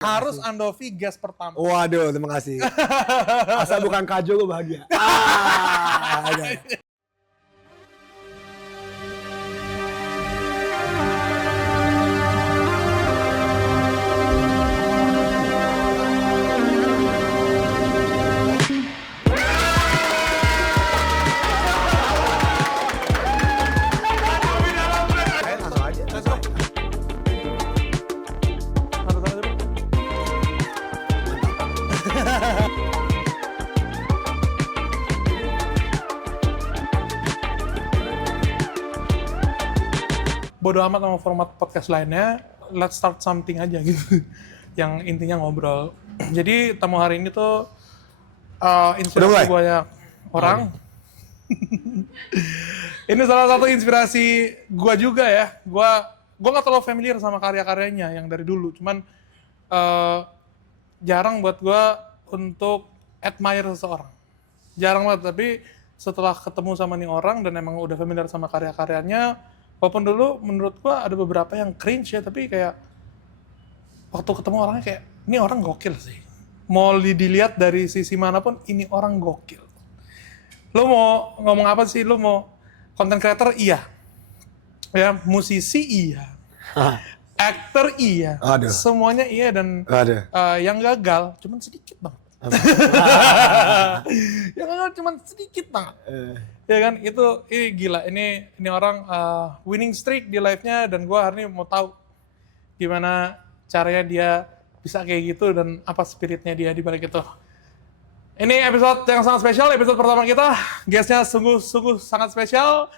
Harus Andovi guest pertama. Waduh, terima kasih. Asal bukan Kajo, gue bahagia. Langsung aja. Let's go. Bodo amat sama format podcast lainnya, let's start something aja gitu. Yang intinya ngobrol. Jadi tamu hari ini tuh inspirasi banyak orang. Ini salah satu inspirasi gua juga ya. Gua nggak terlalu familiar sama karya-karyanya yang dari dulu. Cuman jarang buat gua untuk admire seseorang. Jarang banget. Tapi setelah ketemu sama nih orang dan emang udah familiar sama karya-karyanya, walaupun dulu menurut gua ada beberapa yang cringe ya, tapi kayak waktu ketemu orangnya kayak ini orang gokil sih. Mau dilihat dari sisi manapun, ini orang gokil. Lo mau ngomong apa sih? Lo mau content creator? Iya. Ya, musisi iya. Actor iya. Aduh. Semuanya iya dan yang gagal cuman sedikit banget. Yang gagal cuman sedikit banget. Ya kan, ini gila. Ini orang winning streak di live-nya dan gua hari ini mau tahu gimana caranya dia bisa kayak gitu dan apa spiritnya dia di balik itu. Ini episode yang sangat spesial, episode pertama kita. Guest-nya sungguh sangat spesial.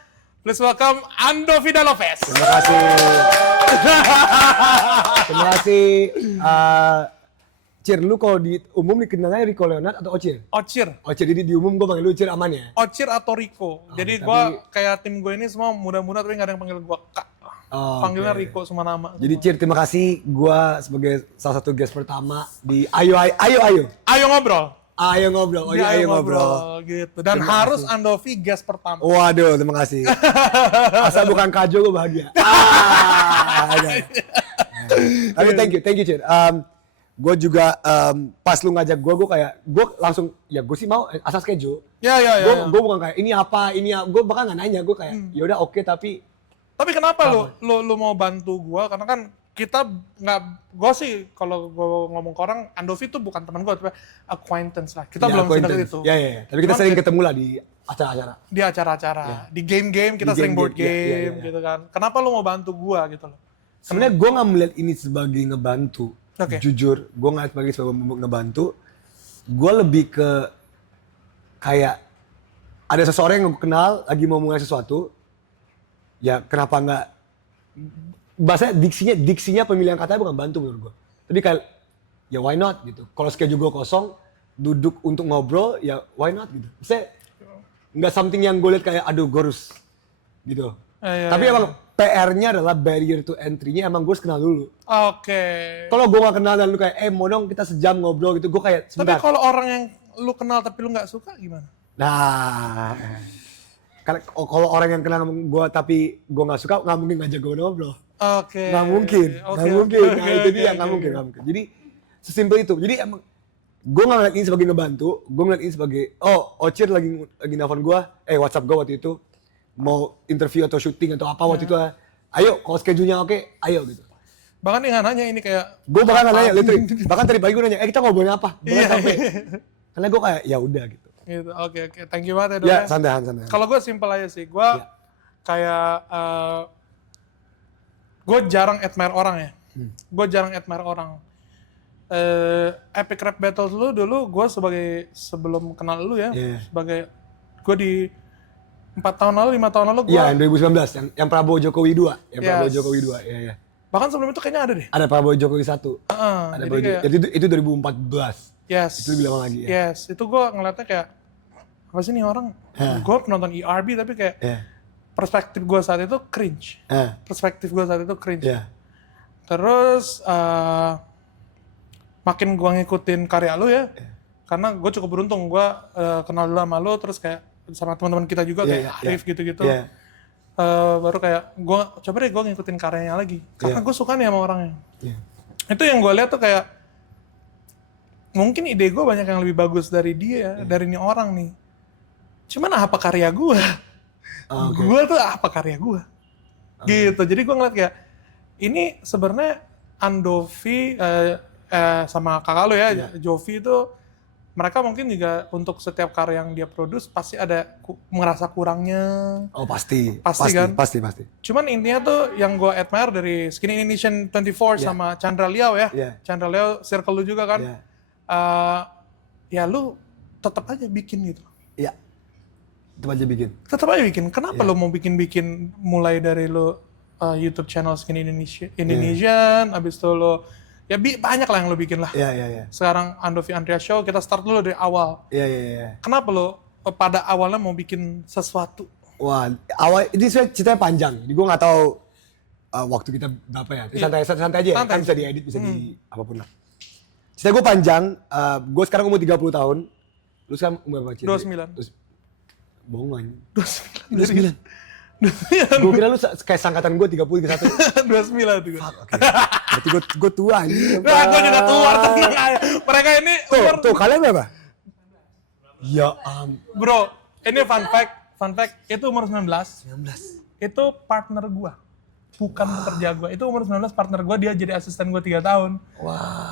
Please welcome Andovi Lopez. Terima kasih. Terima kasih. Cir, lu kalau di umum dikenalnya Rico Leonard atau Ocir? Ocir. Ocir, jadi di umum gue panggil lu Cir, aman ya? Ocir atau Rico. Jadi gue kayak tim gue ini semua muda-muda tapi gak ada yang panggil gue Kak. Panggilnya Rico semua nama. Jadi Cir, terima kasih. Gue sebagai salah satu guest pertama di Ayo Ngobrol. Ayo ngobrol, ayo ngobrol Gitu. Dan harus Andovi guest pertama. Waduh, terima kasih. Asal bukan Kajo, gue bahagia. Tapi thank you Cir. Gue juga pas lu ngajak gue langsung ya gue sih mau asal schedule. Ya. Gue bukan kayak ini apa, gue bahkan nggak nanya, gue kayak yaudah oke, tapi kenapa lu mau bantu gue? Karena kan kita nggak, gue sih kalau gue ngomong ke orang, Andovi tuh bukan teman gue, tapi acquaintance lah. Kita belum sedang itu. Ya. Tapi kita sering ketemu lah di acara-acara. Di acara-acara, di game-game kita sering board game gitu kan. Kenapa lu mau bantu gue gitu loh? Sebenarnya gue nggak melihat ini sebagai ngebantu. Jujur, gue nggak sebagai ngebantu. Gue lebih ke kayak ada seseorang yang gue kenal lagi mau mulai sesuatu. Ya kenapa nggak, bahasa diksinya pemilihan katanya bukan bantu menurut gue. Tapi kayak ya why not gitu. Kalau schedule gue kosong, duduk untuk ngobrol ya why not gitu. Maksudnya nggak something yang gue lihat kayak aduh gue harus gitu. Tapi emang PR-nya adalah barrier to entry-nya emang gue harus kenal dulu. Oke. Kalau gue gak kenal dan lu kayak mau dong kita sejam ngobrol gitu, gue kayak sebentar. Tapi kalau orang yang lu kenal tapi lu gak suka gimana? Nah, kalau orang yang kenal gue tapi gue gak suka, gak mungkin ngajak gue ngobrol. Oke. Gak mungkin. Nah itu dia, gak mungkin. Jadi sesimpel itu. Jadi emang gue gak ngeliat ini sebagai ngebantu, gue ngeliat ini sebagai Ocir lagi nelfon gue, WhatsApp gue waktu itu mau interview atau syuting atau apa waktu itu, ayo kalau schedule-nya oke, ayo gitu. Bahkan dia nggak nanya ini kayak gue bahkan nggak nanya, literally. Bahkan tadi pagi gue nanya, kita ngobrolin apa? Sampai. Karena gue kayak ya udah gitu. Gitu. Oke. Thank you banget ya Dok. Ya santai. Kalau gue simple aja sih, gue kayak gue jarang admire orang ya. Gue jarang admire orang. Epic Rap Battles dulu gue sebelum kenal lu ya, sebagai gue di 4 tahun lalu, 5 tahun lalu gue. Iya, yang 2019, yang Prabowo Jokowi 2. Prabowo Jokowi 2, iya. Bahkan sebelum itu kayaknya ada deh. Ada Prabowo Jokowi 1. Ada jadi itu 2014. Yes. Itu lebih lama lagi ya. Yes, itu gue ngeliatnya kayak apa sih nih orang? Gue penonton ERB tapi kayak perspektif gue saat itu cringe. Terus makin gue ngikutin karya lu ya, karena gue cukup beruntung gue kenal dulu sama lu, terus kayak sama teman-teman kita juga kayak Arif gitu-gitu. Baru kayak coba deh gue ngikutin karyanya lagi karena gue suka nih sama orangnya. Itu yang gue lihat tuh kayak mungkin ide gue banyak yang lebih bagus dari dia, dari ini orang nih. Cuman apa karya gue? Gue tuh apa karya gue? Gitu. Jadi gue ngeliat kayak ini sebenarnya Andovi sama kakak lo ya, Jovi itu mereka mungkin juga untuk setiap karya yang dia produce pasti ada merasa kurangnya. Oh pasti kan? Pasti. Cuman intinya tuh yang gue admire dari Skinny Indonesian 24 sama Chandra Liao ya. Chandra Liao circle lu juga kan. Ya lu tetap aja bikin gitu. Iya. Tetap aja bikin. Kenapa lu mau bikin mulai dari lu YouTube channel Skinny Indonesian, abis itu lu ya banyak lah yang lo bikin lah. Iya. Sekarang Andovi Andrea Show, kita start dulu dari awal. Iya. Kenapa lo pada awalnya mau bikin sesuatu? Wah, ini ceritanya panjang. Jadi gue nggak tahu waktu kita berapa ya. Santai aja ya. Kan bisa diedit, bisa di apapun lah. Cerita gue panjang. Gue sekarang umur 30 tahun. Lu sekarang umur berapa? 29. Bohong. 29. Gue kira lu kayak sangkatan gue 30, 31. 29 tuh. Oke. Berarti gue tua nih. Nah, gue juga tua, tenang aja. Mereka ini Tuh, kalian berapa? Ya Bro, ini fun fact, itu umur 19. Itu partner gue. Bukan pekerja gue. Itu umur 19 partner gue, dia jadi asisten gue 3 tahun.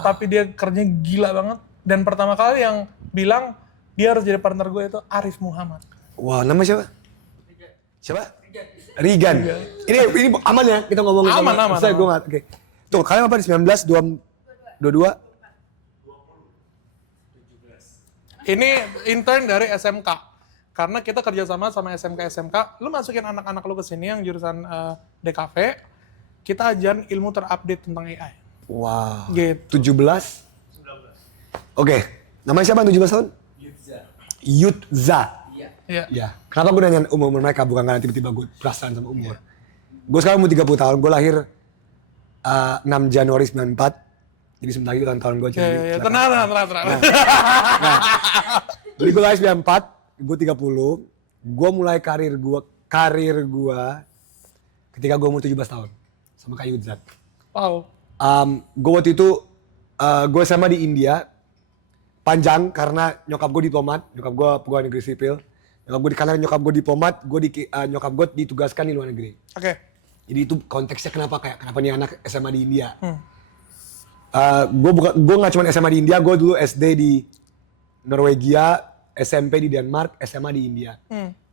Tapi dia kerjanya gila banget. Dan pertama kali yang bilang dia harus jadi partner gue itu Arif Muhammad. Wah, nama siapa? Siapa? Rigan. Ini aman ya kita ngomong aman. Oke. Tuh, kalian apa di 19, 22? Ini intern dari SMK. Karena kita kerjasama sama SMK. Lu masukin anak-anak lu ke sini yang jurusan DKV, kita ajarin ilmu terupdate tentang AI. Wow. Gitu. 17? 19. Oke. Namanya siapa 17 tahun? Yutza. Iya. Kenapa gue nanya umur mereka, bukan karena tiba-tiba gue perasaan sama umur. Gue sekarang umur 30 tahun, gue lahir 6 Januari 94. Jadi sebentar lagi ulang tahun gue. Tenang. Jadi gue lahir 94, gue 30. Gue mulai karir gue ketika gue umur 17 tahun. Sama kayak Yudzat. Wow. Gue waktu itu, gue sama di India. Panjang karena nyokap gue diplomat, nyokap gue pegawai negeri sipil. Karena nyokap gue diplomat, nyokap gue ditugaskan di luar negeri. Oke. Jadi itu konteksnya kenapa nih anak SMA di India. Gue nggak cuma SMA di India, gue dulu SD di Norwegia, SMP di Denmark, SMA di India.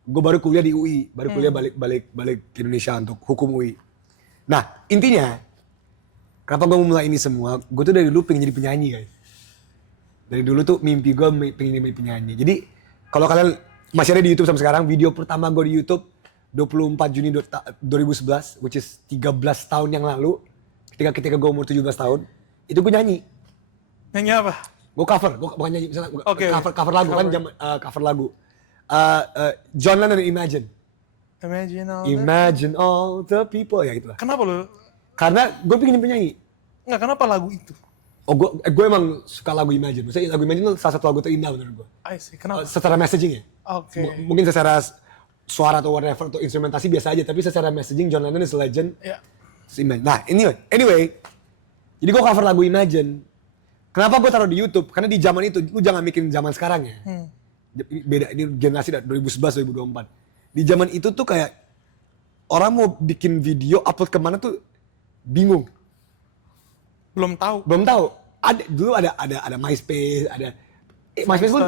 Gue baru kuliah di UI, balik ke Indonesia untuk hukum UI. Nah intinya, kenapa gue mulai ini semua? Gue tuh dari dulu pengen jadi penyanyi guys. Dari dulu tuh mimpi gue pengen jadi penyanyi. Jadi kalau kalian masih ada di YouTube sampai sekarang, video pertama gue di YouTube 24 Juni 2011, which is 13 tahun yang lalu, ketika gue umur 17 tahun, itu gue nyanyi. Nyanyi apa? Gue cover, gue bukan nyanyi, misalnya cover lagu kan, cover lagu. John Lennon Imagine. Imagine all the people, ya gitu lah. Kenapa lo? Karena gue pengen jadi penyanyi. Enggak, kenapa lagu itu? Oh, gue emang suka lagu Imagine. Maksudnya lagu Imagine itu salah satu lagu terindah menurut gue. I see. Kenapa? Secara messaging ya. Oke. Mungkin secara suara atau whatever atau instrumentasi biasa aja, tapi secara messaging John Lennon is a legend. Iya. Nah, anyway. Jadi gue cover lagu Imagine. Kenapa gue taruh di YouTube? Karena di zaman itu, lu jangan mikirin zaman sekarang ya. Beda, ini generasi 2011, 2024. Di zaman itu tuh kayak orang mau bikin video upload kemana tuh bingung. Belum tahu. Dulu ada MySpace, ada MySpace pun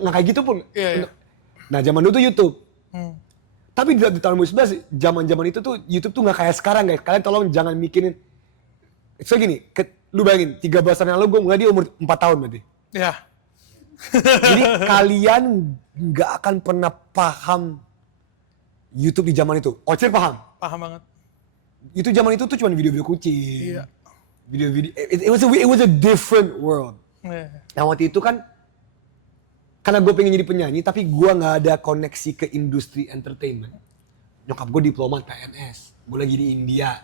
nggak kayak gitu pun. Iya. Nah zaman dulu tuh YouTube. Tapi di tahun 2011, zaman itu tuh YouTube tuh nggak kayak sekarang guys. Kalian tolong jangan mikirin. So gini, lu bayangin 13 tahun yang lalu gue mulai di umur 4 tahun berarti. Iya. Jadi kalian nggak akan pernah paham YouTube di zaman itu. Ocir paham? Paham banget. Itu zaman itu tuh cuma video-video kucing. Iya. Video-video, it was a different world. Nah waktu itu kan, karena gue pengen jadi penyanyi, tapi gue nggak ada koneksi ke industri entertainment. Nyokap gue diplomat PNS, gue lagi di India.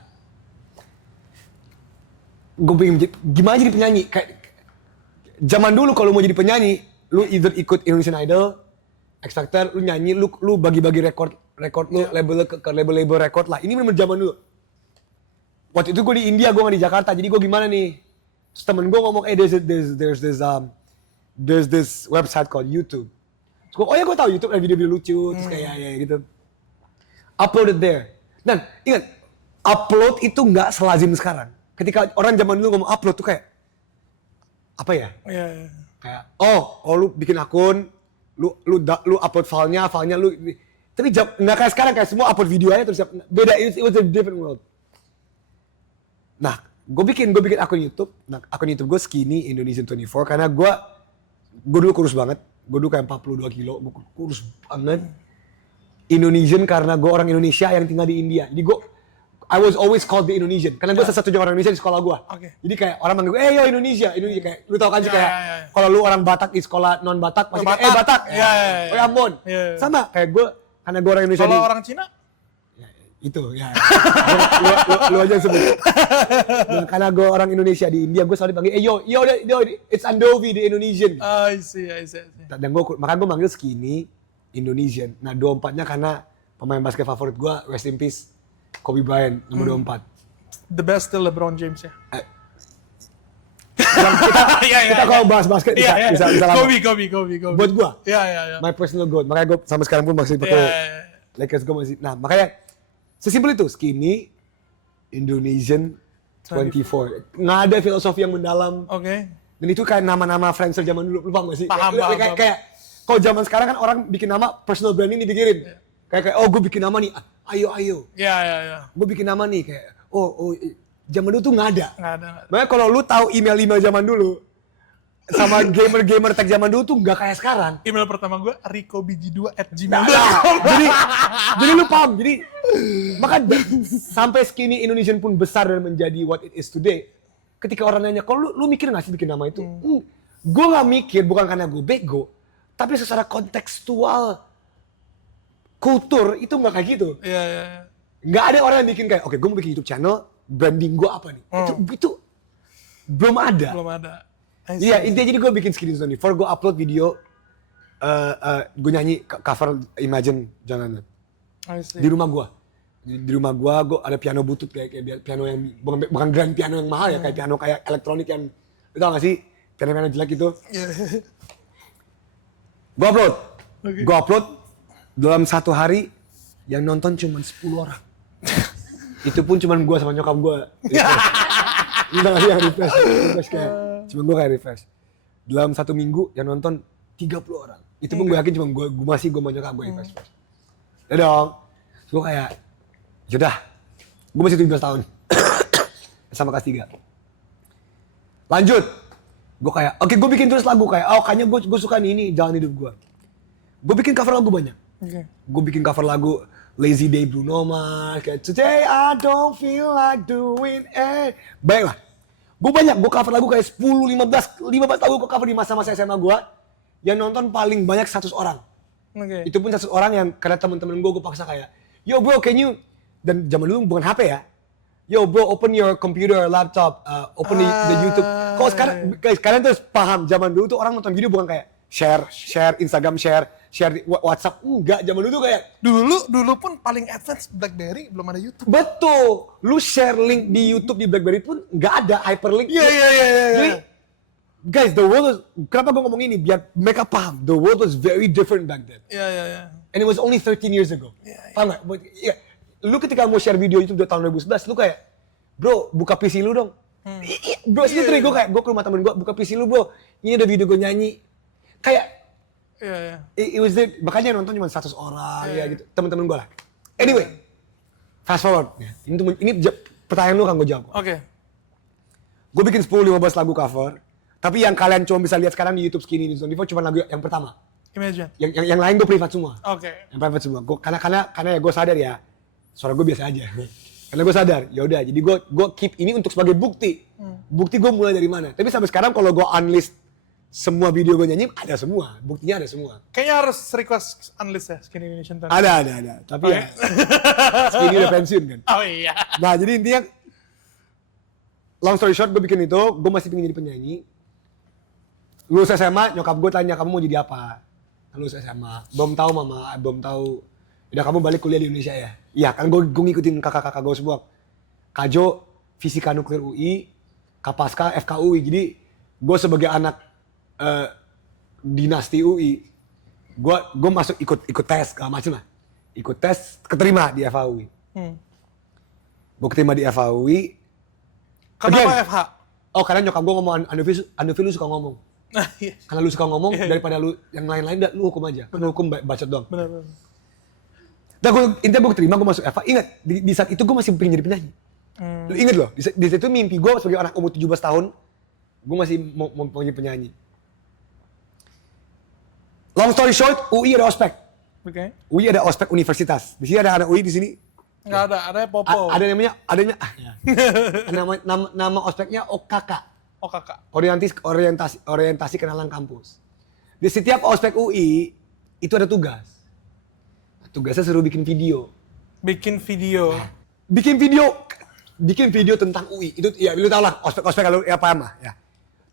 Gue pengen gimana jadi penyanyi? Kayak zaman dulu kalau mau jadi penyanyi, lu either ikut Indonesian Idol, X Factor, lu nyanyi, lu bagi-bagi record lu, label ke label record lah. Ini bener zaman dulu. Waktu itu gue di India, gue gak di Jakarta, jadi gue gimana nih? Terus temen gue ngomong, there's this there's this website called YouTube. Terus oh ya gue tahu YouTube ada video-video lucu, terus kayak ya gitu. Uploaded there. Dan ingat, upload itu nggak selazim sekarang. Ketika orang zaman dulu ngomong upload tuh kayak apa ya? Iya. Kayak oh lu bikin akun, lu upload filenya lu. Tapi nggak kayak sekarang kayak semua upload video aja terus beda. It was a different world. Nah, gue bikin akun YouTube. Nah, akun YouTube gue Skinny Indonesian 24 karena gue dulu kurus banget. Gue dulu kayak 42 kilo, gue kurus banget. Indonesian karena gue orang Indonesia yang tinggal di India. Jadi I was always called the Indonesian karena gue satu-satunya orang Indonesia di sekolah gue. Okay. Jadi kayak orang manggil gue, yo Indonesia kayak lu tau kan sih kayak kalau lu orang Batak di sekolah non Batak pasti kayak Batak. Oh ya ampun. Sama kayak gue karena gue orang Indonesia. Kalau orang Cina? Ya, itu ya. lu aja sebut. Nah, karena gue orang Indonesia di India gue selalu panggil, yo it's Andovi the Indonesian. I see. Dan makanya gue manggil Skinny Indonesian. Nah 24-nya karena pemain basket favorit gue, rest in peace, Kobe Bryant, nomor 24. The best still LeBron James ya? Kita kalau bahas basket bisa lama. Kobe. Buat gue, Iya. my personal goal. Makanya gue sampai sekarang pun masih pakai Lakers gue masih. Nah makanya, sesimpel itu, Skinny Indonesian 24. Nggak ada filosofi yang mendalam. Oke. Dan itu kayak nama-nama Friendster zaman dulu, lu paham gak sih? Paham. Kayak kalau zaman sekarang kan orang bikin nama personal branding dipikirin. Kayak oh gue bikin nama nih, ayo. Iya. Gue bikin nama nih kayak zaman dulu tuh nggak ada. Nggak ada. Makanya kalau lu tahu email zaman dulu sama gamer tag zaman dulu tuh nggak kayak sekarang. Email pertama gue rikobiji2@gmail.com. Jadi lu paham. Jadi maka sampai Skinny Indonesian pun besar dan menjadi what it is today. Ketika orang nanya, kalau lu mikir nggak sih bikin nama itu? Gue nggak mikir bukan karena gue bego, tapi secara kontekstual kultur itu nggak kayak gitu. Iya. Nggak ada orang yang bikin kayak, oke gue mau bikin YouTube channel, branding gue apa nih? Itu belum ada. Iya, intinya jadi gue bikin Skinny 24, gue upload video, gue nyanyi cover Imagine John Lennon di rumah gue. Di rumah gue ada piano butut kayak piano yang bukan grand piano yang mahal ya, kayak piano kayak elektronik yang, lu tau gak sih piano jelek gitu. Gue upload, dalam satu hari yang nonton cuma 10 orang. Itu pun cuma gue sama nyokap gue. Enggak yang refresh kayak, cuma gue kayak refresh. Dalam satu minggu yang nonton 30 orang. Itu pun gue yakin cuma gue sama nyokap gue refresh. Ya dong, gue kayak, yaudah, gue masih 17 tahun. Sama kelas 3. Lanjut, gue kayak, oke gue bikin terus lagu kayak, kayaknya gue suka ini jalan hidup gue. Gue bikin cover lagu banyak. Gue bikin cover lagu Lazy Day Bruno Mars, kayak Today I don't feel like doing it. Baiklah, gue cover lagu kayak 15 lagu gue cover di masa-masa SMA gue. Yang nonton paling banyak 100 orang. Itu pun 100 orang yang karena temen-temen gue paksa kayak, yo bro can you, dan zaman dulu bukan HP ya. Yo bro open your computer, laptop, open the YouTube. Kalau sekarang, guys kalian terus paham, zaman dulu tuh orang nonton video bukan kayak share Instagram, share WhatsApp. Enggak, zaman dulu tuh kayak Dulu pun paling advance BlackBerry belum ada YouTube. betul, lu share link di YouTube di BlackBerry pun nggak ada hyperlink. Iya. Jadi guys, the world was, kenapa gue ngomong ini biar mereka paham, the world was very different back then. Iya. And it was only 13 years ago. Paham gak? Ya, lu ketika mau share video YouTube tahun 2011, lu kayak, bro buka PC lu dong. Bro, gue kayak, gue ke rumah temen gue, buka PC lu bro, ini ada video gue nyanyi. Kayak, it was there, makanya nonton cuma 100 orang, ya gitu, temen-temen gue lah. Anyway, fast forward. Ini pertanyaan lu kan gue jawab. Oke. Gue bikin 10-15 lagu cover, tapi yang kalian cuma bisa lihat sekarang di YouTube Skinny Indonesian 24 cuma lagu yang pertama. Imagine. Yang lain gue privat semua. Oke. Yang private semua. Karena ya gue sadar ya, suara gue biasa aja. Karena gue sadar, ya udah. Jadi gue keep ini untuk sebagai bukti. Bukti gue mulai dari mana. Tapi sampai sekarang kalau gue unlist semua video gue nyanyi, ada semua. Buktinya ada semua. Kayaknya harus request unlist ya Skinny Indonesian. Ada. Tapi ya, Skinny udah pensiun kan. Oh iya. Nah jadi intinya, long story short, gue bikin itu, gue masih pengen jadi penyanyi. Lulus SMA, nyokap gue tanya, kamu mau jadi apa? Lulus SMA, belum tahu mama, belum tahu. Udah kamu balik kuliah di Indonesia ya? Iya, kan gue ngikutin kakak-kakak gue semua. Kajo, Fisika Nuklir UI, Kapaska, FKUI. Jadi gue sebagai anak dinasti UI, gue masuk ikut tes segala macam lah. Ikut tes, keterima di FHUI. Gue keterima di FHUI. Kenapa FH? Oh, karena nyokap gue ngomong, Andovi lu suka ngomong. Karena lu suka ngomong, daripada lu yang lain-lain, lu hukum aja. Karena hukum bacot doang. Benar. Dan intinya gue keterima, gue masuk FH. Ingat, di saat itu gue masih pengen jadi penyanyi. Lu inget loh, di saat itu mimpi gue sebagai anak umur 17 tahun, gue masih mau jadi penyanyi. Long story short, UI ada ospek. Oke. UI ada ospek universitas. Di sini ada anak UI di sini. Nggak ada, adanya Popo. Adanya nama ospeknya OKK. Oh kakak. Orientasi kenalan kampus. Di setiap ospek UI itu ada tugas. Tugasnya suruh bikin video. Bikin video Tentang UI. Itu ya lu tau lah ospek kalau ya paham lah ya.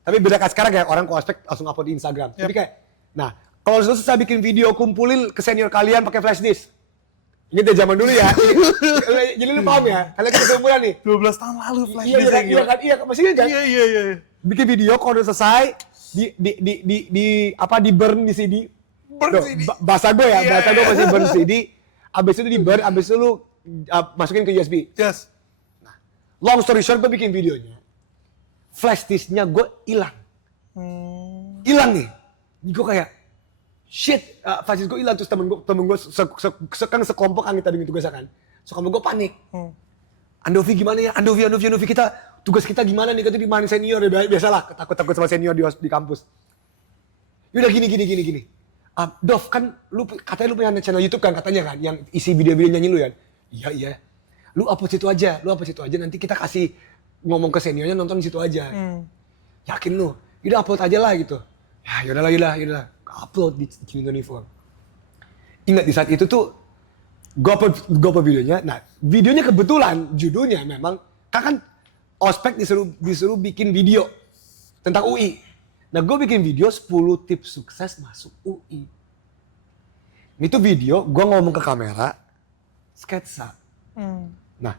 Tapi beda kan sekarang kayak orang ke ospek langsung upload di Instagram. Tapi kayak nah, kalau selesai bikin video kumpulin ke senior kalian pakai flash disk. Ingat ya zaman dulu ya. Jadi lu paham ya? Kalian kita seumuran nih. 12 tahun lalu flash Iya kan? Iya, masih ingat kan? Iya. Bikin video kalau udah selesai di burn di CD. Bahasa gue masih burn CD. Abis itu di burn, abis itu lu masukin ke USB. Yes. Nah, long story short, gue bikin videonya. Flash disknya gue hilang. Hilang nih. Gue kayak shit, flash disk gue hilang. Terus temen gue kan sekelompok kan kita bikin tugasnya kan. Sekelompok gue panik. Andovi gimana ya? Andovi kita tugas kita gimana nih? Kita dimana senior ya biasalah takut sama senior di kampus. Yaudah gini. Dov kan katanya lu punya channel YouTube kan katanya kan yang isi video-video nyanyi lu ya. Iya. Lu upload situ aja. Nanti kita kasih ngomong ke seniornya nonton situ aja. Yakin lu? Yaudah upload aja lah gitu. Ya yaudahlah. Upload di Channel 24. Ingat di saat itu tuh gue upload videonya. Nah, videonya kebetulan judulnya memang kan ospek disuruh bikin video tentang UI. Nah, gue bikin video 10 tips sukses masuk UI. Itu video gue ngomong ke kamera sketsa. Nah,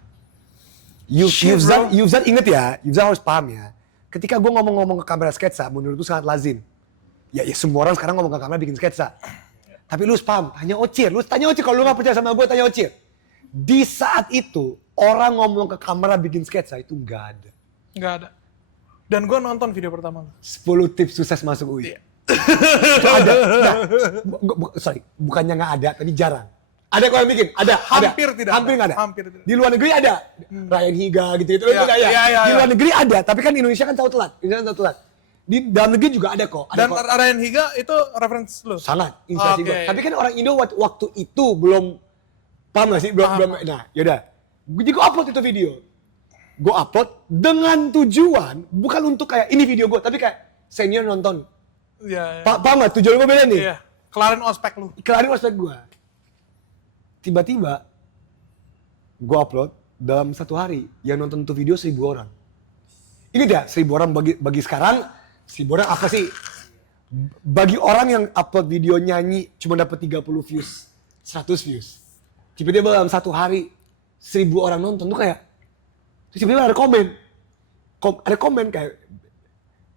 Yufzan inget ya, Yufzan harus paham ya. Ketika gue ngomong ke kamera sketsa, menurut gue sangat lazim. Ya semua orang sekarang ngomong ke kamera bikin sketsa. Tapi lu harus paham, tanya Ocir kalau lu gak percaya sama gue, tanya Ocir. Di saat itu, orang ngomong ke kamera bikin sketsa itu gak ada. Nggak ada. Dan gue nonton video pertama. 10 tips sukses masuk UI. Itu ada. Bukannya gak ada, tapi jarang. Ada kok yang bikin? Ada. Hampir tidak ada. Hampir tidak. Di luar negeri ada. Ryan Higa gitu. Iya. Di luar negeri ada, tapi kan Indonesia kan tahu telat. Di dalam negeri juga ada kok. Dan Ryan Higa itu reference lu? Sangat, inspirasi gue. Tapi kan orang Indo waktu itu belum, paham gak sih? Belum. Nah, yaudah. Jadi gue upload itu video. Gue upload dengan tujuan, bukan untuk kayak ini video gue, tapi kayak senior nonton. Iya. Paham gak? Tujuan gue beda nih. Iya. Kelarin ospek lu. Kelarin ospek gue. Tiba-tiba, gue upload dalam 1 hari, yang nonton tuh video 1.000 orang. Ini dia, 1.000 orang bagi sekarang, 1.000 orang apa sih? Bagi orang yang upload video nyanyi cuma dapat 30 views, 100 views. Tiba-tiba dalam 1 hari 1.000 orang nonton tuh kayak, terus tiba-tiba ada komen kayak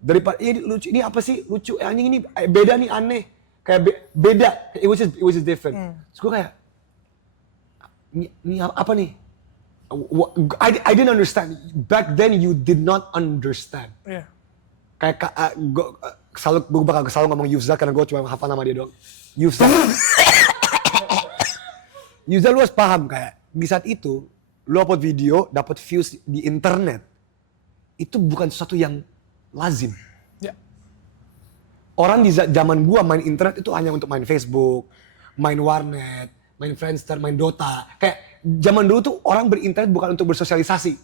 daripada ini lucu, ini apa sih lucu, anjing ini beda nih aneh, kayak beda, it was just different. Terus gue kayak ini apa nih? I didn't understand. Back then you did not understand. Yeah. Kayak gue bakal selalu ngomong Yufzal karena gue cuma hafal nama dia doang. Yufzal lu harus paham kayak di saat itu lu upload video dapat views di internet itu bukan sesuatu yang lazim. Yeah. Orang di zaman gua main internet itu hanya untuk main Facebook, main warnet, main Friendster, main Dota. Kayak zaman dulu tuh orang berinternet bukan untuk bersosialisasi.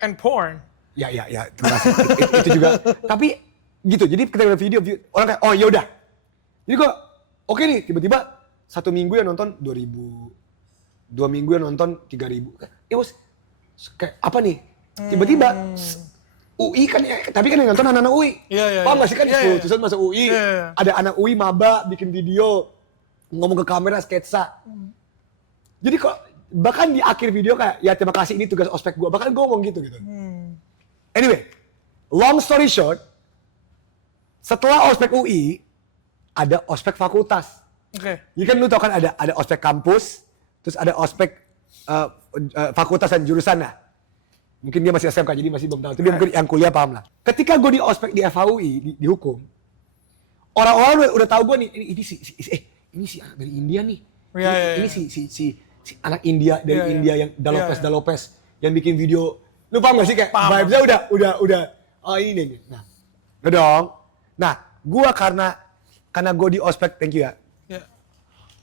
And porn. Ya, terima kasih. itu juga. Tapi gitu, jadi ketika ada video orang kayak, oh yaudah. Jadi gua, oke nih, tiba-tiba 1 minggu yang nonton 2.000. 2 minggu yang nonton 3.000. It was kayak apa nih? Tiba-tiba UI kan, tapi kan yang nonton anak-anak UI. Iya. Paham gak sih kan 10 tulisan masuk UI. Iya. Ada anak UI maba bikin video, ngomong ke kamera sketsa. Jadi kok bahkan di akhir video kayak, ya terima kasih ini tugas ospek gua. Bahkan gua ngomong gitu. Anyway, long story short, setelah ospek UI, ada ospek fakultas. Oke. Jadi kan lu tau kan ada ospek kampus, terus ada ospek fakultas dan jurusan. Nah, mungkin dia masih SMK jadi masih belum tahu. Tapi mungkin yang kuliah paham lah. Ketika gue di ospek di FHUI di hukum, orang-orang udah tahu gue nih, ini si anak dari India nih. Ini si anak India dari India yang Dalopes yang bikin video. Lu paham gak sih kayak vibes-nya udah oh ini nih. Nah, udah dong. Nah, gue karena gue di ospek, thank you ya.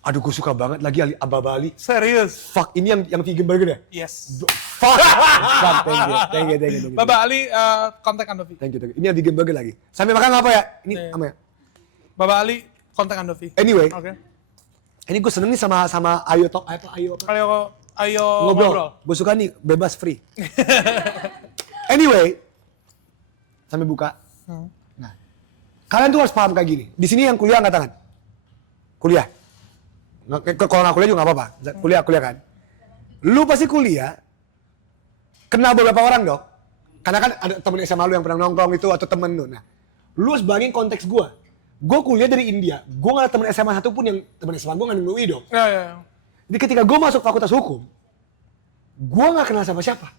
Aduh, gue suka banget lagi Aba Bali. Serius? Fuck, ini yang vegan burger ya? Yes. Fuck, thank you. Baba Ali, kontak Andovi. Thank you. Ini yang vegan burger lagi. Sambil makan apa ya? Ini apa ya? Baba Ali, kontak Andovi. Anyway, Oke. Ini gue seneng nih sama Ayo Talk, Ayo ngobrol. Gue suka nih, bebas free. Anyway, sambil buka. Nah, kalian tuh harus paham kayak gini. Di sini yang kuliah angkat tangan. Kuliah. Kalau nggak kuliah juga nggak apa-apa. Kuliah kan. Lu pasti kuliah, kenal beberapa orang dong. Karena kan ada temen SMA lu yang pernah nongkrong itu atau temen lu. Nah, lu harus bayangin konteks gue. Gue kuliah dari India. Gue nggak ada temen SMA satupun yang temen SMA gue nggak di UI dong. Ya. Jadi ketika gue masuk fakultas hukum, gue nggak kenal sama siapa.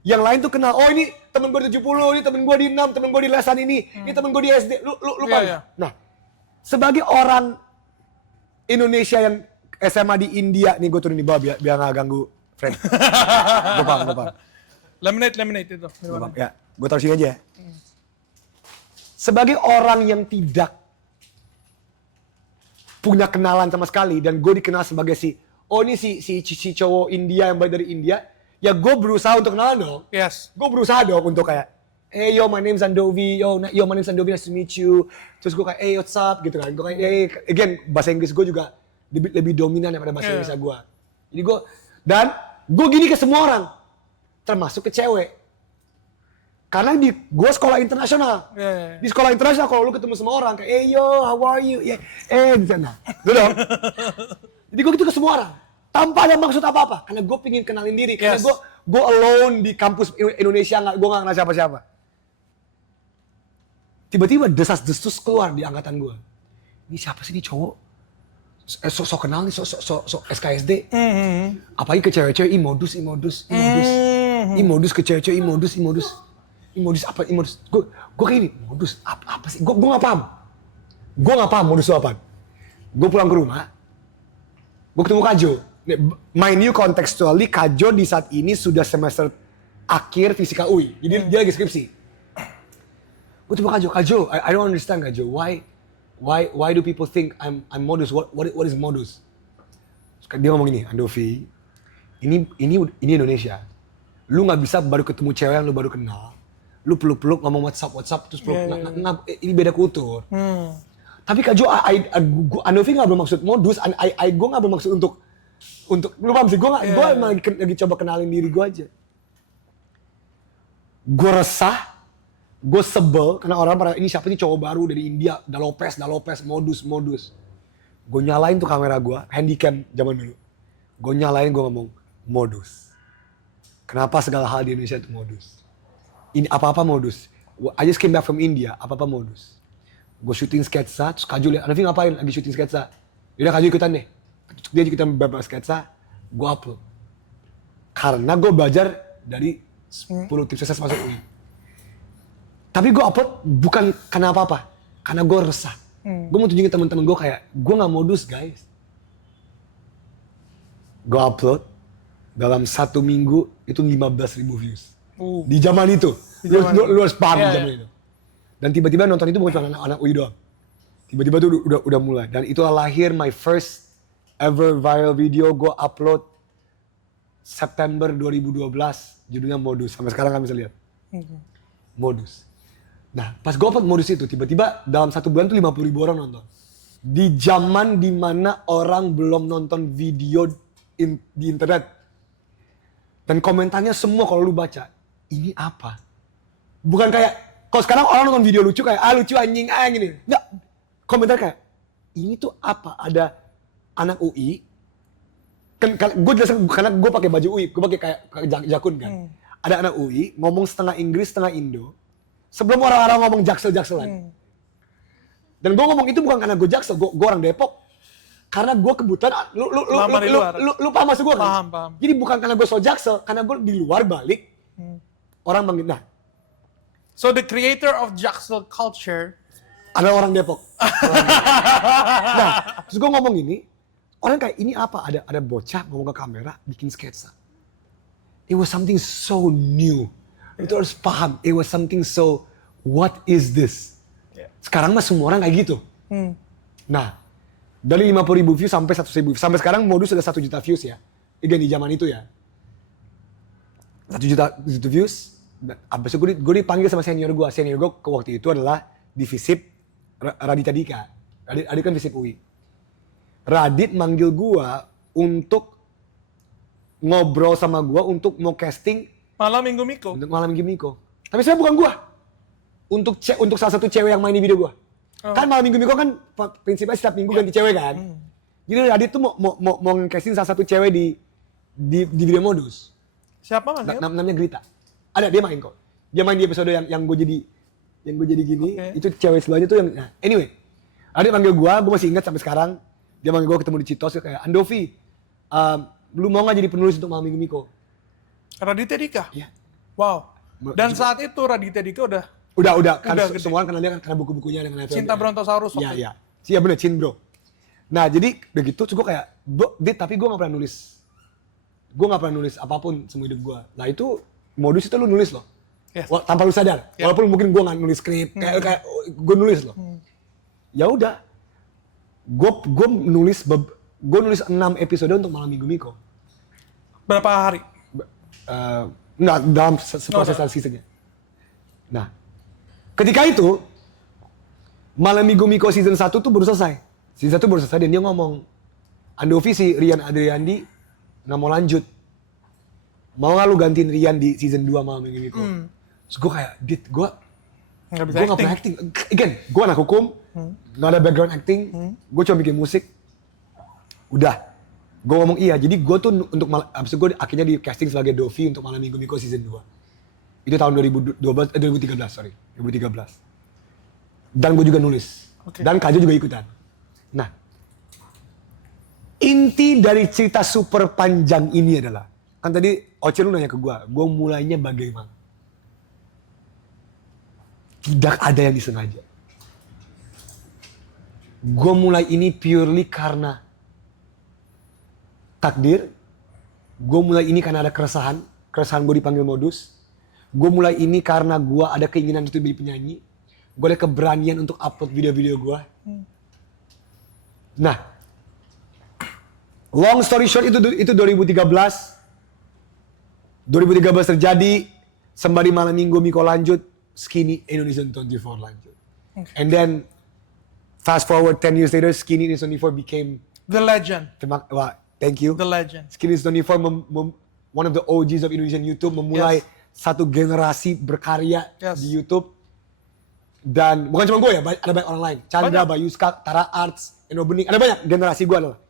Yang lain tuh kenal. Oh ini temen gue di 70, ini temen gue di 6, temen gue di lesan ini temen gue di SD. Lu paham? Nah, sebagai orang Indonesia yang SMA di India, nih gue turun di bawah biar nggak ganggu friend. Gue paham. Lemonade itu. Ya, gue taruh sini aja. Sebagai orang yang tidak punya kenalan sama sekali dan gue dikenal sebagai si cowok India yang balik dari India, ya gue berusaha untuk kenalan dong. Yes. Gue berusaha dong untuk kayak, hey yo my name's Andovi, yo my name's Andovi, nice to meet you. Terus gue kayak, hey what's up gitu kan. Gue kayak, hey, again bahasa Inggris gue juga lebih dominan daripada bahasa Indonesia gue. Jadi gue gini ke semua orang, termasuk ke cewek. Karena gue sekolah internasional. Di sekolah internasional kalau lu ketemu sama orang kayak, hey yo, how are you? Di sana. Gitu dong. Jadi gue gitu ke semua orang. Tanpa ada maksud apa-apa. Karena gue pengen kenalin diri. Karena gue alone di kampus Indonesia, gue gak kenal siapa-siapa. Tiba-tiba desas-desus keluar di angkatan gue. Ini siapa sih ini cowok? Sok kenal nih, sok SKSD. Apalagi ke cewek-cewek, modus. Modus ke cewek-cewek, modus. Modus apa? Modus. Gue kayak gini, modus apa sih? Gue gak paham. Gue gak paham modus itu apa. Gue pulang ke rumah, gue ketemu Kajo. Mind you contextually, Kajo di saat ini sudah semester akhir fisika UI. Jadi dia lagi skripsi. Gue ketemu Kajo, I don't understand Kajo. Why do people think I'm modus? What is modus? Dia ngomong gini, Andovi, ini Indonesia. Lu nggak bisa baru ketemu cewek yang lu baru kenal. Lu peluk-peluk ngomong WhatsApp terus peluk. Ini beda kultur. Tapi Kak Jo, Andovi nggak bermaksud modus. Gue nggak bermaksud untuk lu paham sih? Gue emang lagi coba kenalin diri gue aja. Gue resah, gue sebel karena orang pada ini siapa sih cowok baru dari India, Dalopes, modus. Gue nyalain tuh kamera gue, handycam zaman dulu. Gue nyalain, gue ngomong modus. Kenapa segala hal di Indonesia itu modus? Ini apa-apa modus. I just came back from India, apa-apa modus. Gue syuting sketsa, terus Kaju lihat, Andovi ngapain lagi syuting sketsa? Yaudah Kaju ikutan deh. Dia ikutan beberapa sketsa, gue upload. Karena gue belajar dari 10 tips sukses masuk UI. Tapi gue upload bukan karena apa-apa. Karena gue resah. Gue mau tunjukin teman-teman gue kayak, gue gak modus guys. Gue upload, dalam 1 minggu itu 15.000 views. Di zaman itu. Lu harus paham di zaman itu. Dan tiba-tiba nonton itu bukan cuma anak-anak UI doang. Tiba-tiba tuh udah mulai. Dan itulah lahir my first ever viral video. Gue upload September 2012. Judulnya Modus. Sampai sekarang kalian bisa lihat. Modus. Nah pas gue upload Modus itu, tiba-tiba dalam 1 bulan tuh 50.000 orang nonton. Di zaman dimana orang belum nonton video di internet. Dan komentarnya semua kalau lu baca, ini apa? Bukan kayak, kalau sekarang orang nonton video lucu kayak, lucu anjing, gini. Nggak, komentar kayak, ini tuh apa? Ada anak UI, kan gue jelasin karena gue pakai baju UI, gue pakai kayak jakun kan. Ada anak UI, ngomong setengah Inggris, setengah Indo. Sebelum orang-orang ngomong jaksel-jakselan. Dan gue ngomong itu bukan karena gue Jaksel, gue orang Depok. Karena gue kebutuhan, lu paham maksud gue kan? Paham. Jadi bukan karena gue so Jaksel, karena gue di luar balik, orang manggil, nah. So the creator of Jaksel culture ada orang Depok. Nah, terus gue ngomong ini, orang kayak ini apa? Ada bocah ngomong ke kamera, bikin sketsa. It was something so new. Itu harus paham. It was something so, what is this? Sekarang mah semua orang kayak gitu. Nah, dari 50.000 views sampai 100.000 views. Sampai sekarang modus sudah 1 juta views ya. Again di zaman itu ya. 1 juta views. Abis itu gue dipanggil sama senior gue. Senior gue ke waktu itu adalah di Visip Raditya Dika. Radit kan Visip UI. Radit manggil gue untuk ngobrol sama gue untuk mau casting Malam Minggu Miko. Untuk Malam Minggu Miko. Tapi saya bukan gue. Untuk salah satu cewek yang main di video gue. Kan Malam Minggu Miko kan prinsipnya setiap minggu ganti cewek kan. Jadi Radit tuh mau casting salah satu cewek di video modus. Siapa mas? Namanya Grita. Ada, dia main kok. Dia main di episode yang gue jadi gini. Itu cewek sebelahnya tuh yang anyway. Radit manggil gue masih ingat sampai sekarang. Dia manggil gue ketemu di Citos kayak, "Andovi, lu mau gak jadi penulis untuk Malam Minggu Miko?" Raditya Dika? Iya. Wow. Dan saat itu Raditya Dika udah kan semua orang kenal dia kan karena buku-bukunya dengan Cinta Brontosaurus. Iya. Iya bener, Cin bro. Nah jadi udah gitu terus gue kayak, Dit tapi gue gak pernah nulis. Gue gak pernah nulis apapun semua hidup gue. Nah itu modus itu lu nulis loh. Yes. Tanpa lu sadar. Walaupun mungkin gue gak nulis skrip, kayak gue nulis loh. Ya udah. Gue nulis 6 episode untuk Malam Minggu Miko. Berapa hari? Enggak, dalam proses seasonnya. Nah, ketika itu Malam Minggu Miko season 1 tuh baru selesai. Season 1 baru selesai dan dia ngomong, "Andovi si Rian Adriandi nggak mau lanjut. Mau nggak lu gantiin Rian di season 2 Malam Minggu Miko?" Terus gue kayak, "Dit, gue nggak pernah acting. Again, gue anak hukum, nggak ada background acting, gue cuma bikin musik. Udah, gue ngomong iya. Jadi gue tuh abis itu gue akhirnya di casting sebagai Dovi untuk Malam Minggu Miko season 2. Itu tahun 2013. Dan gue juga nulis. Dan Kajo juga ikutan. Nah, inti dari cerita super panjang ini adalah, kan tadi Oce lu nanya ke gue mulainya bagaimana? Tidak ada yang disengaja. Gue mulai ini purely karena takdir. Gue mulai ini karena ada keresahan gue dipanggil modus. Gue mulai ini karena gue ada keinginan untuk jadi penyanyi. Gue ada keberanian untuk upload video-video gue. Nah, long story short itu 2013. 2013 terjadi, sembari Malam Minggu Miko lanjut, Skinny Indonesian 24 lanjut. And then fast forward 10 years later, Skinny Indonesian 24 became the legend. Thank you. The legend. Skinny Indonesian 24 one of the OGs of Indonesian YouTube, memulai satu generasi berkarya di YouTube. Dan bukan cuma gue ya, ada banyak orang lain. Chandra, Bayuska, Tara Arts, Eno Bening, ada banyak. Generasi gue adalah.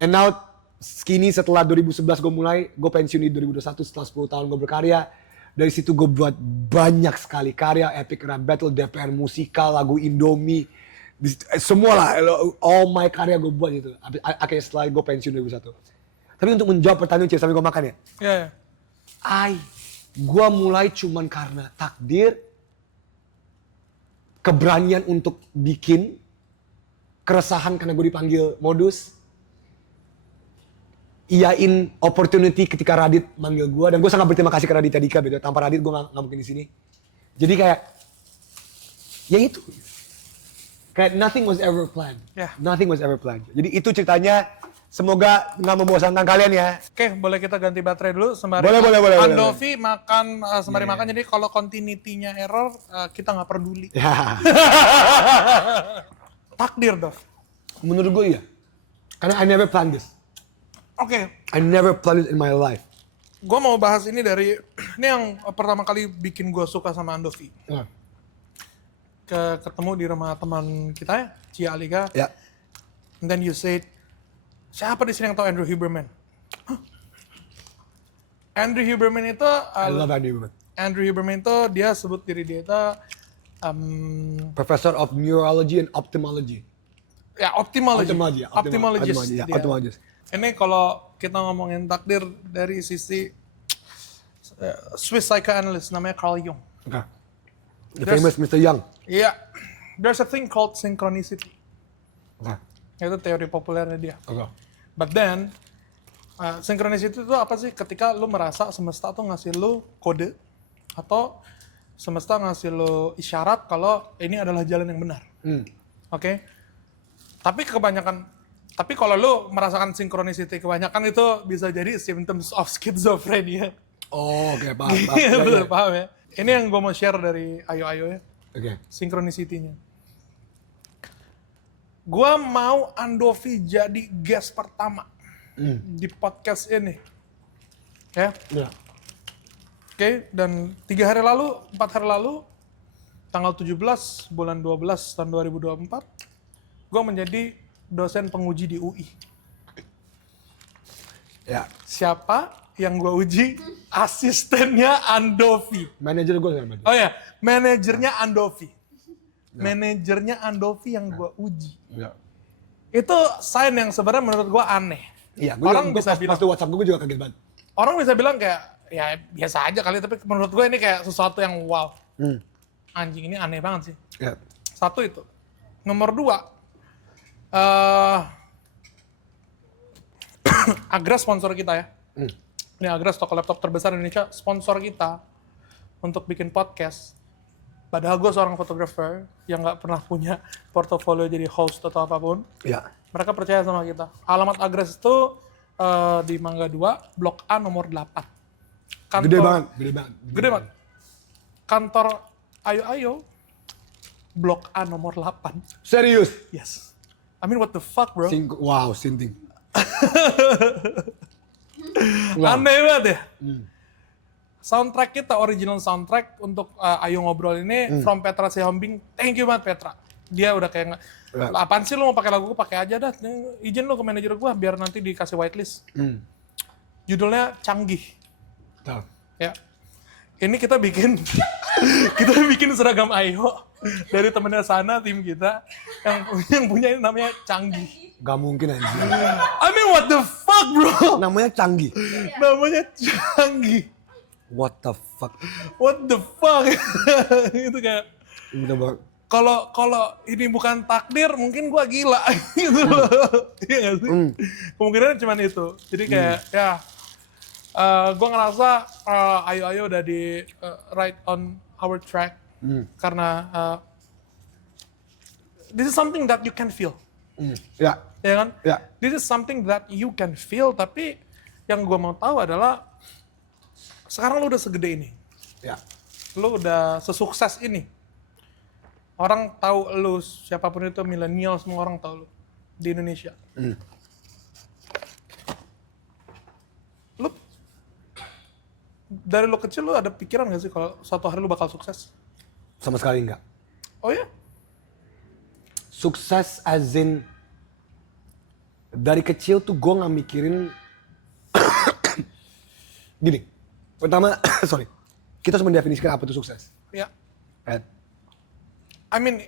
And now Skinny setelah 2011 gue mulai, gue pensiun di 2021 setelah 10 tahun gue berkarya. Dari situ gue buat banyak sekali karya, epic rap battle, DPR musikal, lagu Indomie, semua lah, all my karya gue buat itu. Akhirnya setelah gue pensiun 2001. Tapi untuk menjawab pertanyaan sambil gue makan ya. Gue mulai cuman karena takdir, keberanian untuk bikin, keresahan karena gue dipanggil modus, iyain opportunity ketika Radit manggil gue, dan gue sangat berterima kasih ke Raditya Dika, beda. Tanpa Radit gue gak mungkin di sini. Jadi kayak, ya itu, kayak nothing was ever planned. Nothing was ever planned. Jadi itu ceritanya. Semoga nggak membosankan kalian ya. Oke, boleh kita ganti baterai dulu sembari boleh. Andovi makan sembari makan. Jadi kalau continuity-nya error, kita nggak peduli. Takdir, Dov. Menurut gue iya. Karena I never planned this. I never planned it in my life. Gue mau bahas ini dari ini yang pertama kali bikin gue suka sama Andovi. Ketemu di rumah teman kita ya, Cia Alika. And then you said, siapa di sini yang tahu Andrew Huberman? Andrew Huberman itu, I love Andrew Huberman. Andrew Huberman itu dia sebut diri dia itu Professor of Neurology and Ophthalmology. Ya, ophthalmology. Ophthalmologist. Dia. Ophthalmologist. Ini kalau kita ngomongin takdir dari sisi Swiss psychoanalyst namanya Carl Jung. Okay. The famous Mr. Young. Iya, there's a thing called synchronicity. Okay. Itu teori populernya dia. Okay. But then, synchronicity itu apa sih? Ketika lu merasa semesta tuh ngasih lu kode atau semesta ngasih lu isyarat kalau ini adalah jalan yang benar. Oke? Tapi kalau lu merasakan synchronicity kebanyakan itu bisa jadi symptoms of schizophrenia. Oh, oke, paham. Betul, paham ya. Ini yang gue mau share dari Ayo ya. Oke. Synchronicity-nya. Gue mau Andovi jadi guest pertama di podcast ini. Ya. Yeah. Oke, dan 4 hari lalu, tanggal 17 bulan 12 tahun 2024, gue menjadi dosen penguji di UI. Ya. Siapa yang gue uji? Asistennya Andovi. Manajer gue kan. Oh ya, manajernya Andovi. Manajernya Andovi yang gue uji. Ya. Itu sign yang sebenarnya menurut gue aneh. Iya, Orang bisa bilang, pas WhatsApp gue juga kaget banget. orang bisa bilang kayak, ya biasa aja kali, tapi menurut gue ini kayak sesuatu yang wow. Anjing, ini aneh banget sih. Ya. Satu itu. Nomor 2, Agra sponsor kita ya. Ini Agra, toko laptop terbesar di Indonesia, sponsor kita untuk bikin podcast. Padahal gue seorang fotografer yang nggak pernah punya portofolio jadi host atau apapun. Ya. Mereka percaya sama kita. Alamat Agres itu di Mangga 2, Blok A nomor 8. Gede banget. Gede banget. Kantor Ayo, Blok A nomor 8. Serius? Yes. I mean, what the fuck, bro? Wow, sinting. Aneh banget ya? Soundtrack kita, original soundtrack untuk Ayo Ngobrol ini from Petra Sihombing. Thank you banget, Petra. Dia udah kayak, apaan sih lu mau pakai lagu gue, pakai aja dah. Izin lu ke manajer gue biar nanti dikasih whitelist. Judulnya Canggih. Tahu. Ya. Ini kita bikin seragam Ayo dari temennya Sana, tim kita yang punya ini namanya Canggih. Gak mungkin aja. I mean, what the fuck, bro? Namanya Canggih. Namanya Canggih. What the fuck? What the fuck? Itu kayak, Udah banget. kalau ini bukan takdir, mungkin gua gila gitu loh. Iya nggak sih? Kemungkinan cuma itu. Jadi kayak ya, gua ngerasa Ayo udah di right on our track karena this is something that you can feel. Ya. Ya kan? Ya. This is something that you can feel, tapi yang gua mau tahu adalah sekarang lu udah segede ini. Ya. Lu udah sesukses ini. Orang tahu lu, siapapun itu, milenial, semua orang tahu lu di Indonesia. Lu dari lu kecil lu ada pikiran gak sih kalau suatu hari lu bakal sukses? Sama sekali enggak. Oh ya? Sukses as in dari kecil tuh gue nggak mikirin gini. Pertama, sorry, kita harus mendefinisikan apa itu sukses. Ya. Right? I mean,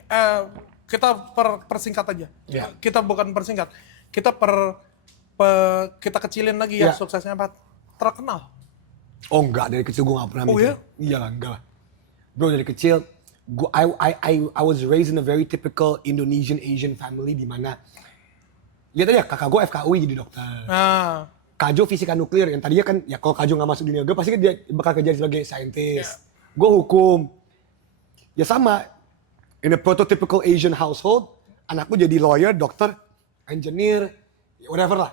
kita persingkat aja. Ya. Kita bukan persingkat. Kita kita kecilin lagi ya suksesnya apa? Terkenal. Oh enggak, dari kecil gue gak pernah Oh mikir. ya? Iya lah, enggak lah. Bro, dari kecil, I was raised in a very typical Indonesian Asian family di mana lihat aja, kakak gue FKUI jadi dokter. Nah, Kajo fisika nuklir, yang tadinya kan, ya kalau Kajo gak masuk dunia gue, pasti kan dia bakal kerja sebagai scientist. Gue hukum. Ya sama, in a prototypical Asian household, anakku jadi lawyer, dokter, engineer, whatever lah.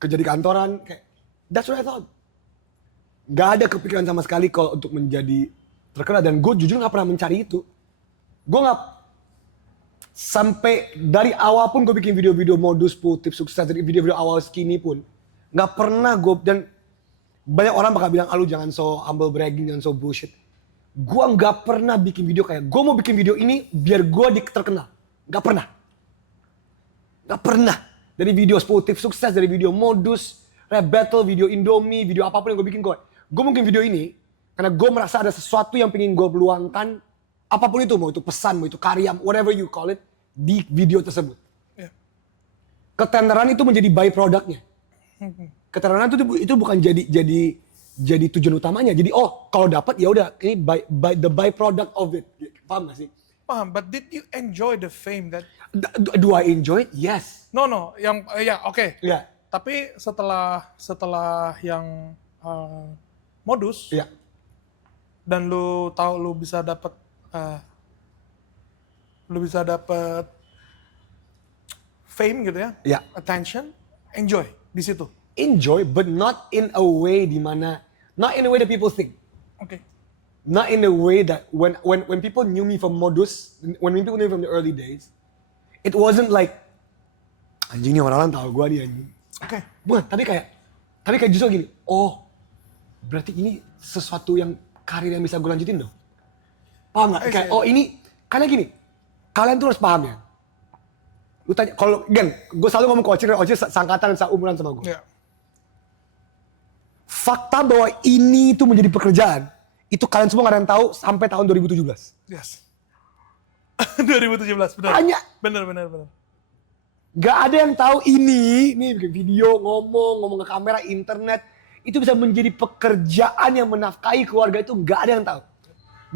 Kerja di kantoran, kayak, that's what I thought. Gak ada kepikiran sama sekali kalau untuk menjadi terkenal, dan gue jujur gak pernah mencari itu. Gue gak, sampai dari awal pun gue bikin video-video modus 10 tips sukses, dari video-video awal skinny pun, gak pernah gue, dan banyak orang bakal bilang, lu jangan so humble bragging, jangan so bullshit. Gue gak pernah bikin video kayak, gue mau bikin video ini biar gue terkenal. Gak pernah. Gak pernah. Dari video 10 tips sukses, dari video modus, rap battle, video Indomie, video apapun yang gue bikin, gue mungkin video ini karena gue merasa ada sesuatu yang pengen gue peluangkan apapun itu, mau itu pesan, mau itu karya, whatever you call it, di video tersebut. Yeah. Ketenaran itu menjadi byproduct-nya. Ketenaran itu bukan jadi tujuan utamanya. Jadi kalau dapat ya udah, ini the byproduct of it. Paham gak sih? Paham, but did you enjoy the fame that... Do I enjoy it? Yes. No, yang ya oke. Ya. Tapi setelah yang modus, Ya. dan lu tahu lu bisa dapat fame gitu ya, Ya. attention, enjoy di situ. Enjoy, but not in a way not in a way that people think. Oke. Not in a way that when people knew me from modus, when people knew me from the early days, it wasn't like anjing nih orang-orang tahu gue dia anjing. Oke. Bukan, tapi kayak justru gini. Oh, berarti ini sesuatu yang karir yang bisa gue lanjutin dong. Paham nggak? Kayak ini karena gini. Kalian tuh harus paham ya. Lu tanya kalau gue selalu ngomong ke Ocir sangkatan seumuran sama gue. Yeah. Fakta bahwa ini tuh menjadi pekerjaan, itu kalian semua gak ada yang tahu sampai tahun 2017. Yes. 2017, benar. Hanya. Benar. Gak ada yang tahu ini bikin video, ngomong ke kamera, internet, itu bisa menjadi pekerjaan yang menafkahi keluarga itu gak ada yang tahu.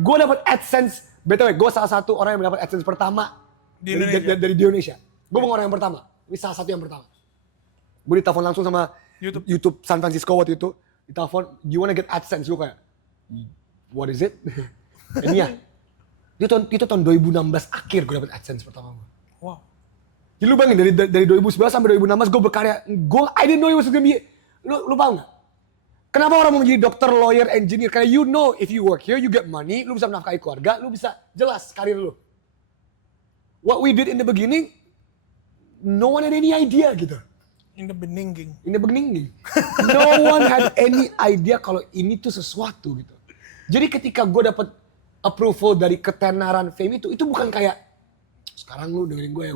Gue dapat AdSense, btw, gue salah satu orang yang mendapat AdSense pertama dari Indonesia. Gue bukan orang yang pertama, ini salah satu yang pertama. Gue ditelepon langsung sama YouTube San Francisco waktu itu, ditelepon, you wanna get AdSense? Gue kayak, what is it? Ini ya, itu tahun 2016 akhir gue dapat AdSense pertama gue. Wow. Jadi lu bayangin dari 2011 sampai 2016 gue berkarya, I didn't know it was gonna be, lu paham gak? Kenapa orang mau menjadi dokter, lawyer, engineer? Karena you know if you work here, you get money, lu bisa menafkahi keluarga, lu bisa jelas karir lu. What we did in the beginning, no one had any idea gitu. In the beginning. No one had any idea kalau ini tuh sesuatu gitu. Jadi ketika gue dapet approval dari ketenaran fame itu bukan kayak sekarang lu dengerin gue ya,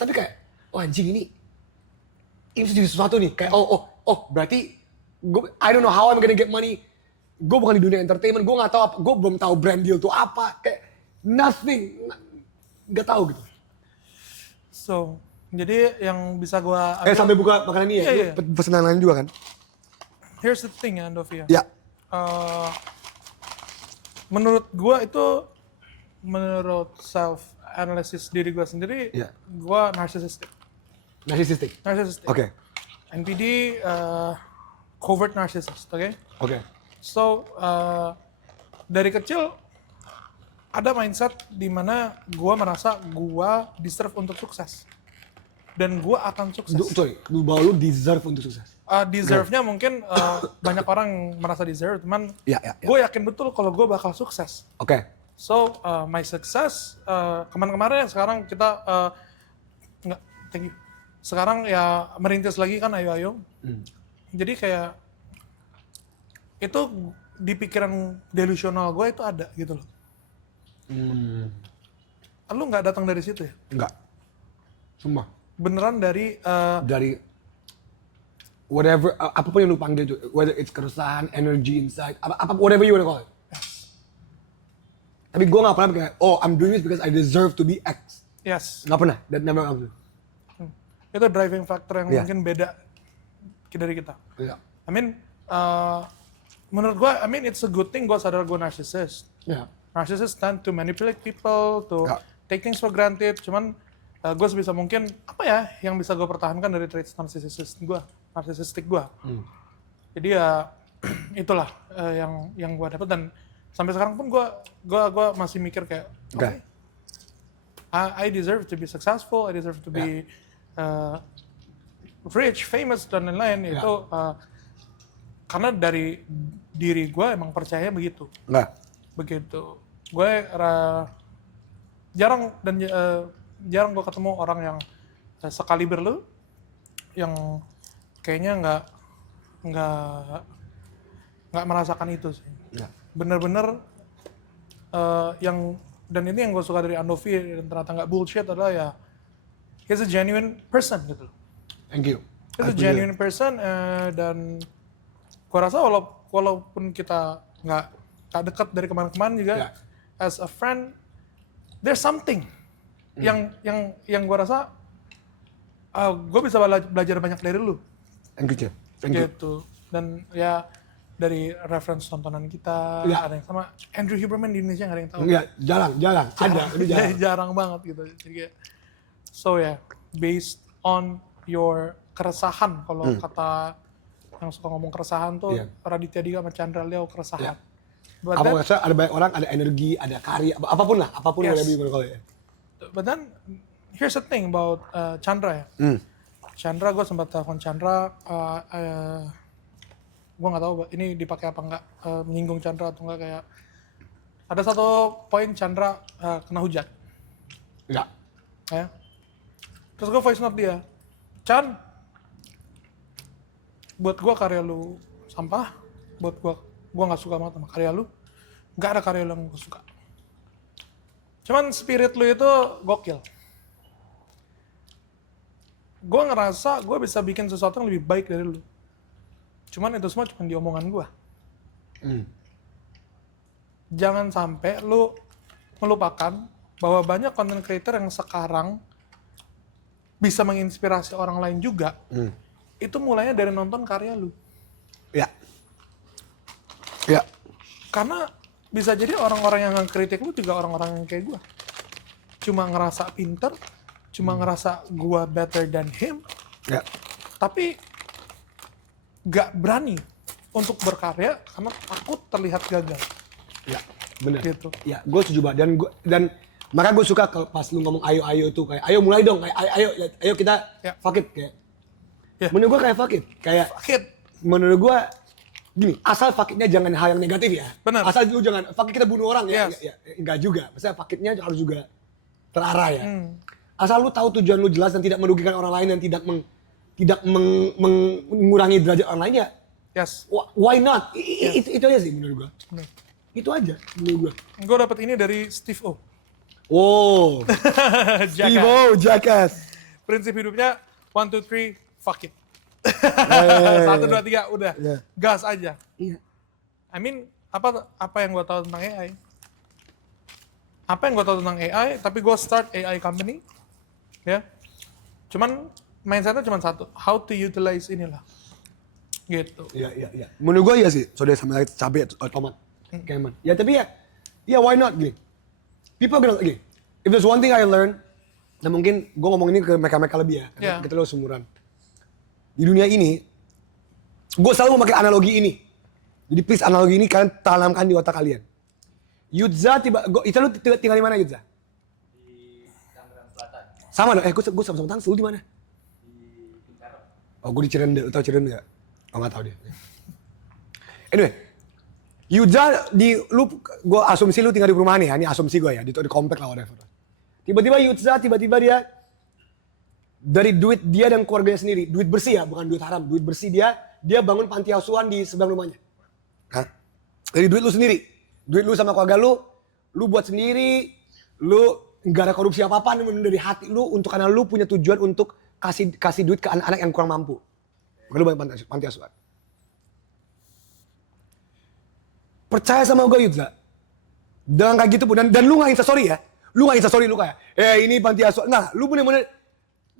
tapi kayak anjing ini bisa jadi sesuatu nih. Kayak berarti I don't know how I'm gonna get money. Gue bukan di dunia entertainment, gue nggak tahu apa, gue belum tahu brand deal tuh apa, kayak nothing, nggak tahu gitu. So, jadi yang bisa gue Sampai buka makanan ini ya, pesanan lain juga kan? Here's the thing ya, Andovia. Ya. Menurut gue itu, menurut self analysis diri gue sendiri, gue narcissistic. Oke. NPD covert narcissist, oke? Oke. So, dari kecil ada mindset di mana gue merasa gue deserve untuk sukses. Dan gue akan sukses. Bahwa lu deserve untuk sukses? Deserve-nya mungkin banyak orang merasa deserve, teman. Gue yakin betul kalau gue bakal sukses. Oke. So, my success, kemarin-kemarin sekarang kita, thank you. Sekarang ya merintis lagi kan ayo-ayo. Jadi kayak itu di pikiran delusional gue itu ada gitu loh. Lu nggak datang dari situ ya? Enggak. Sumpah. Beneran dari whatever, apapun yang lu panggil itu, whether it's keresahan, energy inside, whatever you wanna call it. Tapi gue nggak pernah kayak, I'm doing this because I deserve to be X. Yes. Nggak pernah. That never comes. Itu driving factor yang mungkin beda dari kita. I mean, menurut gue, it's a good thing gue sadar gue narcissist. Narcissist tend to manipulate people, to take things for granted. Cuman gue sebisa mungkin, apa ya yang bisa gue pertahankan dari traits narcissistic gue. Jadi ya, itulah yang gue dapat. Dan sampai sekarang pun gue masih mikir kayak, okay, I deserve to be successful, I deserve to be rich, famous, dan lain-lain. Itu karena dari diri gue emang percaya begitu. Begitu. Gue jarang gue ketemu orang yang sekaliber lu, yang kayaknya nggak merasakan itu sih. Bener-bener dan ini yang gue suka dari Andovi dan ternyata nggak bullshit adalah ya, he's a genuine person gitu. Thank you. He's a genuine person, dan gue rasa walaupun kita nggak dekat dari kemarin-kemarin juga, as a friend, there's something yang gue rasa gue bisa belajar banyak dari lu. Thank you, Thank you. Gitu. Dan ya dari reference tontonan kita, ada yang sama Andrew Huberman di Indonesia nggak ada yang tahu. Iya, jarang. Ada, ini jarang. Jarang banget gitu. Jadi, so ya, based on your keresahan, kalau kata yang suka ngomong keresahan tuh Raditya Dika sama Chandra Leo keresahan. Apa ngerasa ada banyak orang, ada energi, ada karya, apapun yang lebih kalau ya. But then here's the thing about Chandra ya. Chandra, gue sempat telepon Chandra, gue nggak tahu ini dipakai apa nggak, menyinggung Chandra atau nggak, kayak ada satu poin Chandra kena hujat. Enggak. Ya. Terus gue voice note dia, Chan, buat gue karya lu sampah, buat gue nggak suka banget sama karya lu, nggak ada karya lu yang gue suka. Cuman spirit lu itu gokil. Gue ngerasa gue bisa bikin sesuatu yang lebih baik dari lu. Cuman itu semua cuma di omongan gue. Jangan sampai lu melupakan bahwa banyak content creator yang sekarang bisa menginspirasi orang lain juga. Itu mulainya dari nonton karya lu. Ya. Karena bisa jadi orang-orang yang ngekritik lu juga orang-orang yang kayak gue. Cuma ngerasa pinter, cuma ngerasa gue better than him. Ya. Tapi gak berani untuk berkarya karena takut terlihat gagal. Ya, benar. Gitu. Ya, gue setuju banget. Dan maka gue suka pas lu ngomong ayo itu kayak ayo mulai dong, kayak ayo kita fuck it kayak. Menurut gue kayak fuck it. Menurut gue gini, asal fuck it-nya jangan hal yang negatif ya. Benar. Asal lu jangan fuck it kita bunuh orang ya. Enggak juga. Maksudnya fuck it-nya harus juga terarah ya. Asal lu tahu tujuan lu jelas dan tidak merugikan orang lain dan tidak mengurangi derajat orang lain ya. Why not? Itu aja sih menurut gue. Itu aja menurut gue. Gue dapet ini dari Steve O. Wow. Steve O, Jackass. Prinsip hidupnya 1, 2, 3, fuck it. 1, 2, 3, udah. Gas aja. I mean, apa yang gue tahu tentang AI? Apa yang gue tahu tentang AI, tapi gue start AI company. Ya. Cuman mindsetnya cuma satu, how to utilize inilah. Gitu. Iya. Menurut gue iya sih, soalnya sama cabai atau tomat. Keman. Ya tapi ya why not gini. People gonna gini. If there's one thing I learned, dan mungkin gue ngomong ini ke mereka-mereka lebih ya, karena kita lo seumuran. Di dunia ini, gue selalu memakai analogi ini. Jadi please analogi ini kalian tanamkan di otak kalian. Yudza lu tinggal di mana Yudza? Di Tangerang Selatan. Sama dong, gue sama-sama Tangsel, lu di mana? Di Bintaro. Oh, gue di Cirende, lu tau Cirende gak? Oh, gak tau dia. Anyway, Yudza gue asumsi lu tinggal di perumahan ya, ini asumsi gue ya, di komplek lah whatever. Tiba-tiba Yudza, dia dari duit dia dan keluarganya sendiri, duit bersih ya, bukan duit haram, duit bersih dia bangun panti asuhan di sebelah rumahnya. Hah? Dari duit lu sendiri, duit lu sama keluarga lu buat sendiri, lu nggak ada korupsi apa-apa, dari hati lu untuk karena lu punya tujuan untuk kasih duit ke anak-anak yang kurang mampu. Lu bangun panti asuhan. Percaya sama gue Yudza, dengan kayak gitu pun, dan lu gak instastory ya, lu kayak, ini panti asuhan, nggak, lu bener-bener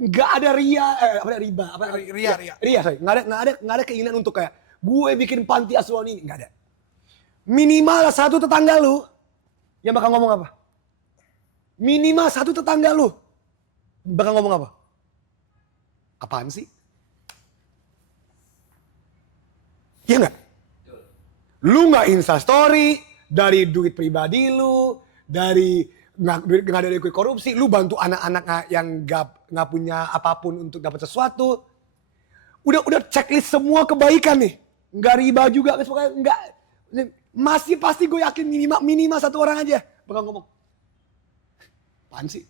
nggak ada ria, sorry, nggak ada keinginan untuk kayak gue bikin panti asuhan ini, nggak ada. Minimal satu tetangga lu yang bakal ngomong apa? Minimal satu tetangga lu bakal ngomong apa? Apaan sih? Iya nggak? Lu nggak instastory dari duit pribadi lu, dari nggak dari duit korupsi, lu bantu anak-anak yang nggak punya apapun untuk dapat sesuatu. Udah checklist semua kebaikan nih, nggak riba juga, nggak. Masih pasti gue yakin minimal satu orang aja bakal ngomong, apaan sih?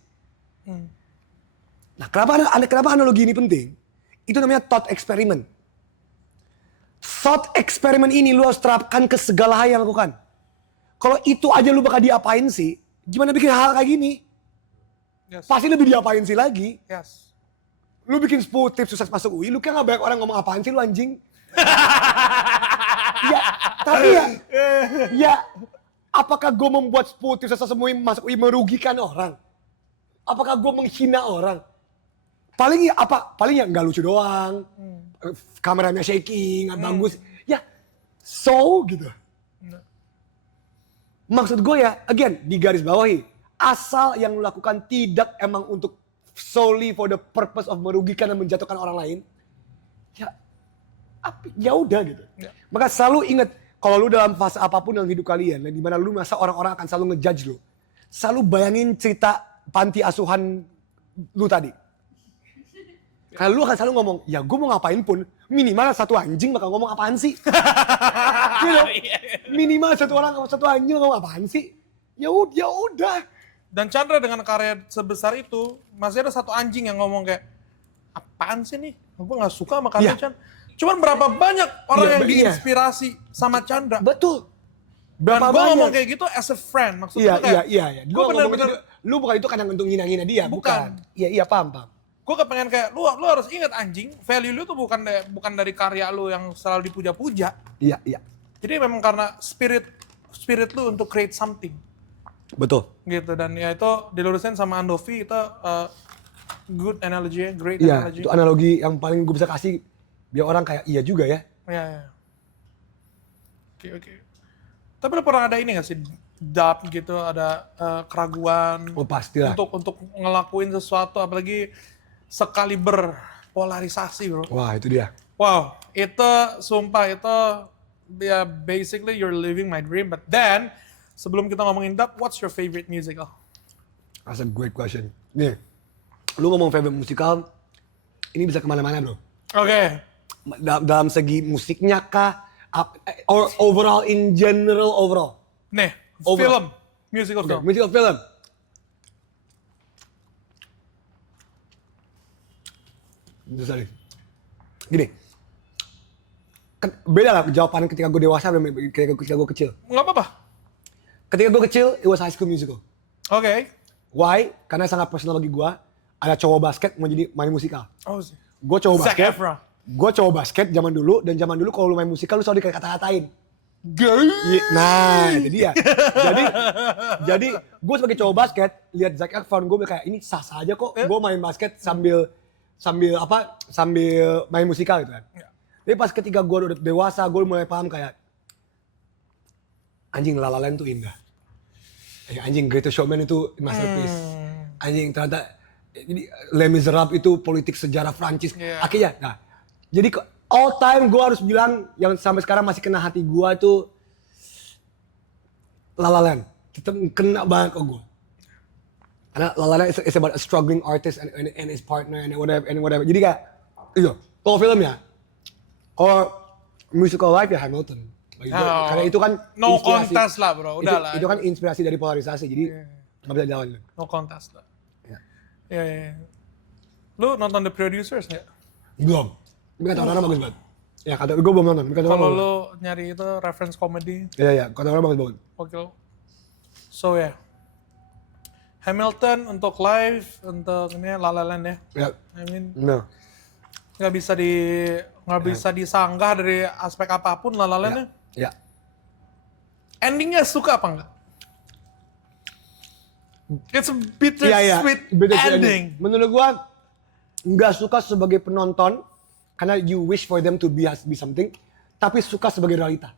Nah, kenapa analogi ini penting? Itu namanya thought experiment. Thought experiment ini lu harus terapkan ke segala hal yang lakukan. Kalau itu aja lu bakal diapain sih? Gimana bikin hal kayak gini? Pasti lebih diapain sih lagi? Lu bikin 10 tips sukses masuk UI, lu kan gak banyak orang ngomong apaan sih lu anjing? Ya, tapi Apakah gue membuat 10 tim sukses semua masuk UI merugikan orang? Apakah gue menghina orang? Paling ya apa? Paling ya nggak lucu doang. Kameranya shaking, nggak bagus. Ya, so gitu. Maksud gue ya, again, di garis bawahi. Asal yang lu lakukan tidak emang untuk solely for the purpose of merugikan dan menjatuhkan orang lain. Ya udah gitu. Maka selalu ingat, kalau lu dalam fase apapun dalam hidup kalian, di mana lu merasa orang-orang akan selalu ngejudge lu. Selalu bayangin cerita panti asuhan lu tadi. Karena lu akan selalu ngomong, ya gue mau ngapain pun, minimal satu anjing bakal ngomong apaan sih. Gitu. Minimal satu anjing ngomong apaan sih. Ya udah. Dan Chandra dengan karya sebesar itu, masih ada satu anjing yang ngomong kayak, apaan sih nih? Gue gak suka sama karya Chandra. Cuman berapa banyak orang yang diinspirasi sama Chandra. Betul. Dan Berapa gue banyak? ngomong kayak gitu as a friend. Maksudnya kayak, Iya. gue bener-bener, Lu bukan itu kadang untuk ngina-ngina dia, bukan. Iya, paham. gue kepengen kayak, lu harus ingat anjing, value lu tuh bukan dari karya lu yang selalu dipuja-puja. Iya. Jadi memang karena spirit lu untuk create something. Betul. Gitu, dan ya itu dilurusin sama Andovi, itu good analogy, great Iya, analogy. itu analogi yang paling gue bisa kasih biar orang kayak iya juga ya. Iya. Oke. Tapi lu pernah ada ini gak sih, doubt gitu, ada keraguan Oh pastilah. untuk ngelakuin sesuatu, apalagi sekaliber polarisasi, bro. Wah itu dia. Wow, itu sumpah itu ya basically you're living my dream. But then sebelum kita ngomongin doubt, what's your favorite musical? That's a great question. Nih, lu ngomong favorite musikal, ini bisa kemana-mana bro. Oke. Dalam segi musiknya kah? Or overall, in general overall? Nih, Overall. musical Okay, film. musical film. Sorry. Gini. Beda lah jawaban ketika gue dewasa dan ketika gue kecil. Nggak apa-apa. Ketika gue kecil, it was High School Musical. Oke. Why? Karena sangat personal bagi gue. Ada cowok basket mau jadi main musikal. Oh sih. Gue cowok Zac basket. Efron. Gue cowok basket zaman dulu, dan zaman dulu kalau lu main musikal lu selalu dikata-katain. Gay. Nah, itu dia. jadi gue sebagai cowok basket lihat Zac Efron, gue kayak ini sah-sah aja kok. Gue main basket sambil main musikal gitu kan. Tapi pas ketika gue udah dewasa, gue mulai paham kayak anjing La La Land tuh indah. Anjing Greatest Showman itu masterpiece. Anjing ternyata jadi Les Miserables itu politik sejarah Prancis. Akhirnya, nah, jadi all time gue harus bilang yang sampai sekarang masih kena hati gue tuh La La Land. Tetep kena banget ke gue. Karena La La Land is about a struggling artist and his partner and whatever. Jadi kayak itu. Kalau filmnya, kalau musical life ya Hamilton. Bagi gue. Karena itu kan no inspirasi. contest lah bro, udah lah. Itu kan inspirasi dari polarisasi, jadi nggak bisa jalan. No contest lah. Ya. Iya. Lu nonton The Producers nggak? Belum. Tapi kata orang bagus banget. Ya kata gue belum nonton. Kalau lu nyari itu reference comedy, Iya, kata orang bagus banget. oke. So ya. Hamilton untuk live, untuk ini La La Land ya. Ya. I mean, No. nggak bisa disanggah dari aspek apapun La La Land ya. Ya. Endingnya suka apa enggak? It's a Iya. bittersweet Bittersweet ending. Menurut gua nggak suka sebagai penonton karena you wish for them to be something, tapi suka sebagai realita.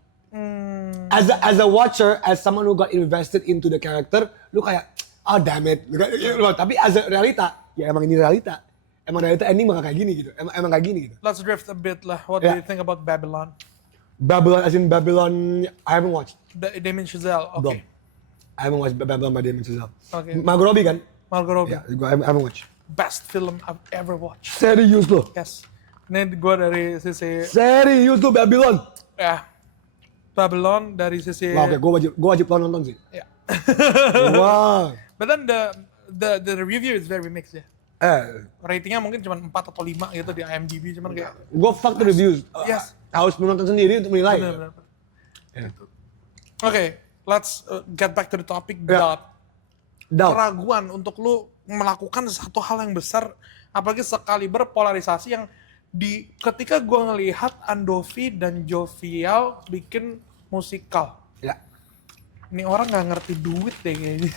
As a watcher, as someone who got invested into the character, lu kayak oh damn it. Tapi as a realita, ya emang ini realita. Emang realita ending bakal kayak gini gitu. Emang kayak gini gitu. Let's drift a bit lah. What do Yeah. you think about Babylon? Babylon, as in Babylon, I haven't watched. Damien Chazelle, Belum. okay. I haven't watched Babylon by Damien Chazelle. Okay. Margot Robbie kan? Margot Robbie, Ya, I haven't watched. best film I've ever watched. Serius lo? Yes. Ini gue dari sisi, Serius lo Babylon? ya, Babylon dari sisi, Wah, oke, gue wajib nonton sih. ya. Wah. But then the review is very mixed ya. Ratingnya mungkin cuma 4 atau 5 gitu di IMDb, cuman kayak, Gue fuck the reviews. Yes. Harus menonton sendiri untuk menilai. bener. Ya. Oke, let's get back to the topic. Ya. Doubt. Keraguan untuk lu melakukan satu hal yang besar, apalagi sekaliber polarisasi yang ketika gue ngelihat Andovi dan Jovial bikin musikal. Ya. ini orang nggak ngerti duit deh kayaknya.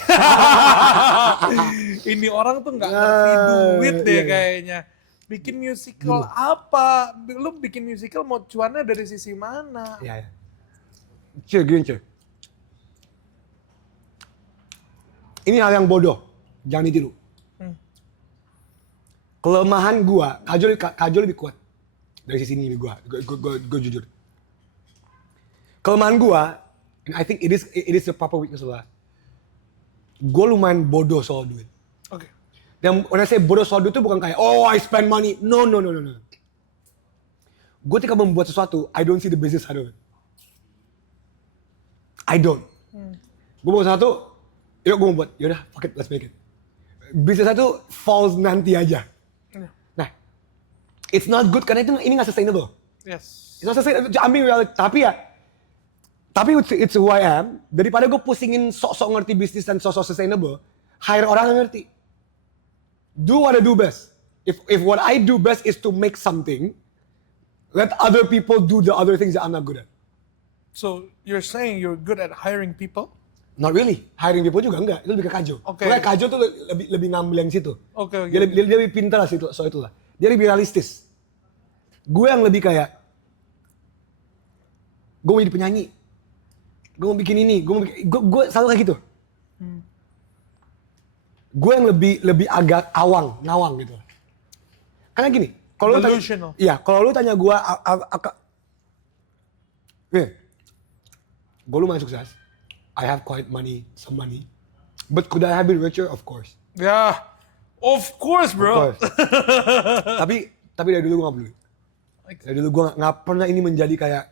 Ini orang tuh nggak ngerti duit deh kayaknya. Bikin musical apa? Lu bikin musical mau cuannya dari sisi mana? Iya. Cuy, cuy. Ini hal yang bodoh, jangan ditiru. Kelemahan gua, Kajol lebih kuat dari sisi ini gua jujur. Kelemahan gua, and I think it is the proper weakness lah. Gua lumayan bodoh soal duit. Oke. Dan when I say bodoh soal duit itu bukan kayak, oh I spend money. No. Gue ketika membuat sesuatu, I don't see the business side of it. I don't. Gue mau sesuatu, yuk gue mau buat, yaudah fuck it, let's make it. Bisnis itu falls nanti aja. Nah, it's not good karena ini nggak sustainable. Yes. It's not sustainable, ambil reality. Tapi it's who I am. Daripada gue pusingin sok-sok ngerti bisnis dan sok-sok sustainable, hire orang yang ngerti. Do what I do best. If what I do best is to make something, let other people do the other things that I'm not good at. So you're saying you're good at hiring people? Not really. Hiring people juga enggak. Itu lebih ke Kajo. Okay. Makanya Kajo tuh lebih ngambil yang situ. Oke. Dia lebih pintar lah situ, soal itulah. Dia lebih realistis. Gue yang lebih kayak, gue mau jadi penyanyi. Gue mau bikin ini. Gue selalu kayak gitu. Gue yang lebih agak ngawang gitu. Karena gini, kalau lu tanya gue, gue lumayan sukses. I have quite some money. But could I have been richer? Of course. Yeah, of course, bro. Of course. tapi dari dulu gue gak peduli. Dari dulu gue gak pernah ini menjadi kayak,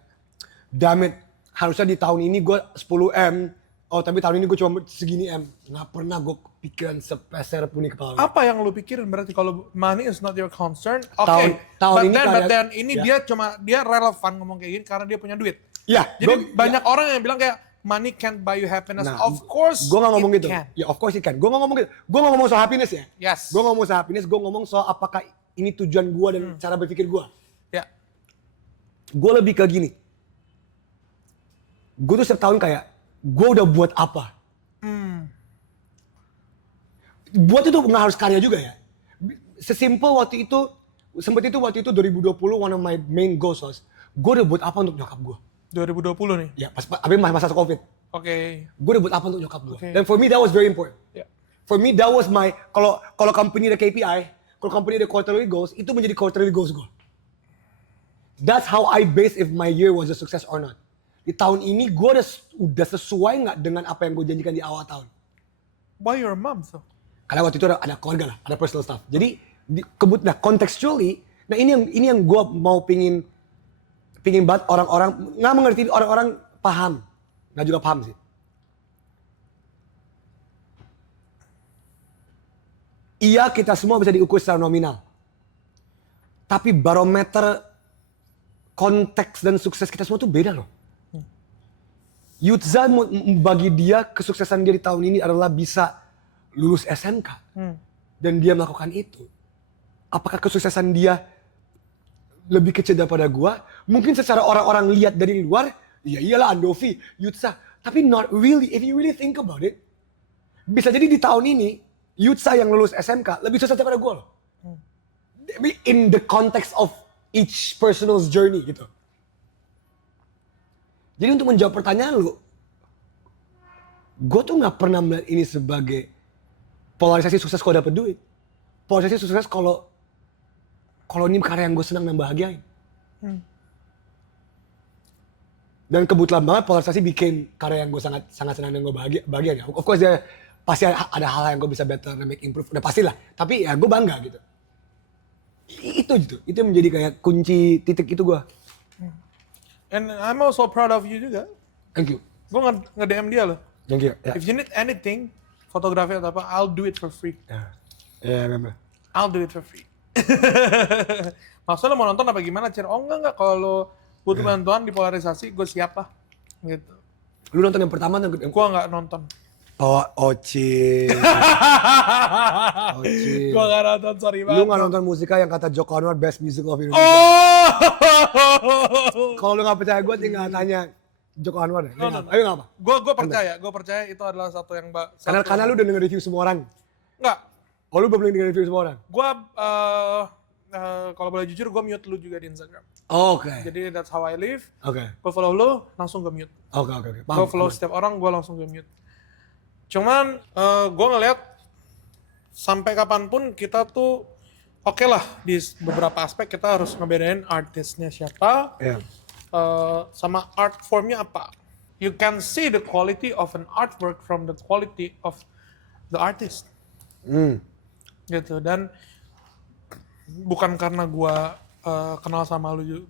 damn it, harusnya di tahun ini gue 10M, oh tapi tahun ini gue cuma segini M. Gak pernah gue pikiran sepeser pun di kepala. Apa yang lu pikirin berarti kalau money is not your concern? Oke, but then ini dia relevan ngomong kayak gini karena dia punya duit. Iya. Jadi banyak orang yang bilang kayak, money can't buy you happiness. Nah, of course, gue gak ngomong gitu. Can. Ya of course it can. Gue gak ngomong gitu. Gue gak ngomong soal happiness ya. Yes. Gue ngomong soal happiness. Gue ngomong soal apakah ini tujuan gue dan cara berpikir gue. Ya. Gue lebih ke gini. Gue tuh setiap tahun kayak, gue udah buat apa? Buat itu gak harus karya juga ya. Sesimpel waktu itu 2020 one of my main goals was, gue udah buat apa untuk nyokap gue? 2020 nih? Ya, abis masa COVID. Oke. Gue udah buat apa untuk nyokap gue. Okay. Dan for me that was very important. Yeah. For me that was my, kalau company ada KPI, kalau company ada quarterly goals, itu menjadi quarterly goals gue. That's how I base if my year was a success or not. Di tahun ini gue udah sesuai nggak dengan apa yang gue janjikan di awal tahun. Why your mom so? Karena waktu itu ada keluarga lah, ada personal stuff. Jadi contextually, nah ini yang gue mau pingin banget orang-orang nggak mengerti, orang-orang paham, nggak juga paham sih. Iya, kita semua bisa diukur secara nominal, tapi barometer konteks dan sukses kita semua tuh beda loh. Yutza bagi dia kesuksesan dia di tahun ini adalah bisa lulus SMK dan dia melakukan itu. Apakah kesuksesan dia lebih kecil daripada gua? Mungkin secara orang-orang lihat dari luar, ya iyalah Andovi, Yutza. Tapi not really, if you really think about it. Bisa jadi di tahun ini, Yutza yang lulus SMK lebih sukses daripada gua loh. In the context of each person's journey gitu. Jadi untuk menjawab pertanyaan lu, gua tuh gak pernah melihat ini sebagai polarisasi sukses kalau dapet duit. Polarisasi sukses kalau ini karya yang gue senang dan bahagiain. Dan kebetulan banget polarisasi bikin karya yang gue sangat senang dan gue bahagia. Of course dia pasti ada hal yang gue bisa better dan make improve. Udah pastilah. Tapi ya gue bangga gitu. Itu yang menjadi kayak kunci titik itu gue. And I'm also proud of you juga. Thank you. Gue nge-DM dia loh. Thank you. Yeah. If you need anything, fotografi atau apa, I'll do it for free. Yeah, remember. I'll do it for free. Maksudnya mau nonton apa gimana, Cer? Oh enggak, kalau lo butuh bantuan di polarisasi, gue siap lah. Gitu. Lu nonton yang pertama atau yang Gue nggak nonton. Oci. Gue nggak nonton, sorry banget. Lu nggak nonton musika yang kata Joko Anwar best music of Indonesia. Oh! Kalau lu nggak percaya gue tinggal tanya Joko Anwar ya? No. Ayo nggak apa? Gue percaya itu adalah satu yang Karena lu udah denger review semua orang. Enggak, Oh lu belum denger review semua orang? gue kalau boleh jujur gue mute lu juga di Instagram. Oke. Jadi that's how I live. Oke. Gue follow lu, langsung gue mute. Oke. Gue follow setiap orang, gue langsung gue mute. Cuman gue ngeliat sampai kapanpun kita tuh oke lah di beberapa aspek kita harus ngebedain artisnya siapa Iya. sama art formnya apa. You can see the quality of an artwork from the quality of the artist. Gitu. Dan bukan karena gue kenal sama lu,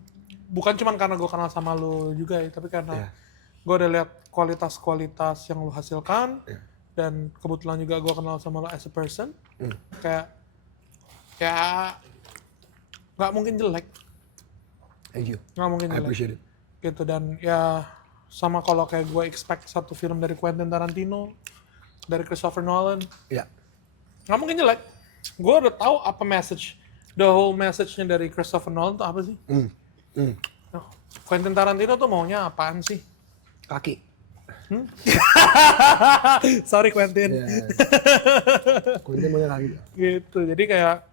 bukan cuma karena gue kenal sama lu juga ya, tapi karena gue udah lihat kualitas yang lu hasilkan, dan kebetulan juga gue kenal sama lu as a person. Kayak ya nggak mungkin jelek. Thank you. Nggak mungkin I jelek. appreciate it. Gitu. Dan ya sama kalau kayak gue expect satu film dari Quentin Tarantino, dari Christopher Nolan, Iya. nggak mungkin jelek. Gue udah tahu apa the whole message-nya dari Christopher Nolan tuh apa sih. Oh, Quentin Tarantino tuh maunya apaan sih? Kaki. Sorry Quentin. Quentin maunya kaki. Gitu. Jadi kayak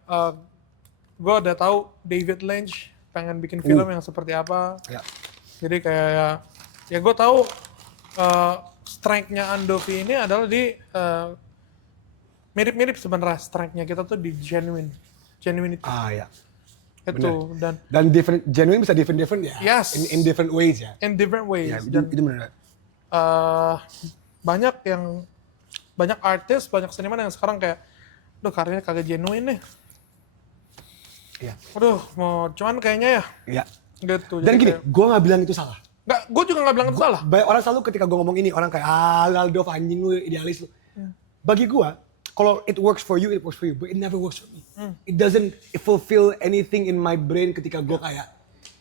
gue udah tahu David Lynch pengen bikin film yang seperti apa. Ya. Jadi kayak ya gue tahu strength-nya Andovi ini adalah di mirip-mirip sebenarnya strength-nya kita tuh di genuinity. Ya. Itu Dan different, genuine bisa different ya. Yes. In different ways ya. in different ways. Ya, Dan itu benar. banyak artis, banyak seniman yang sekarang kayak, aduh karyanya kagak genuine nih. Iya. Aduh, cuman kayaknya ya. Iya. Gitu. Dan Jadi gini, kayak, gue nggak bilang itu salah. nggak, gue juga nggak bilang itu salah. Banyak orang selalu ketika gue ngomong ini, orang kayak, Aldo anjing lu, idealis lu. Bagi gue, kalau it works for you, it works for you. But it never works for me. It doesn't fulfill anything in my brain ketika gue kayak,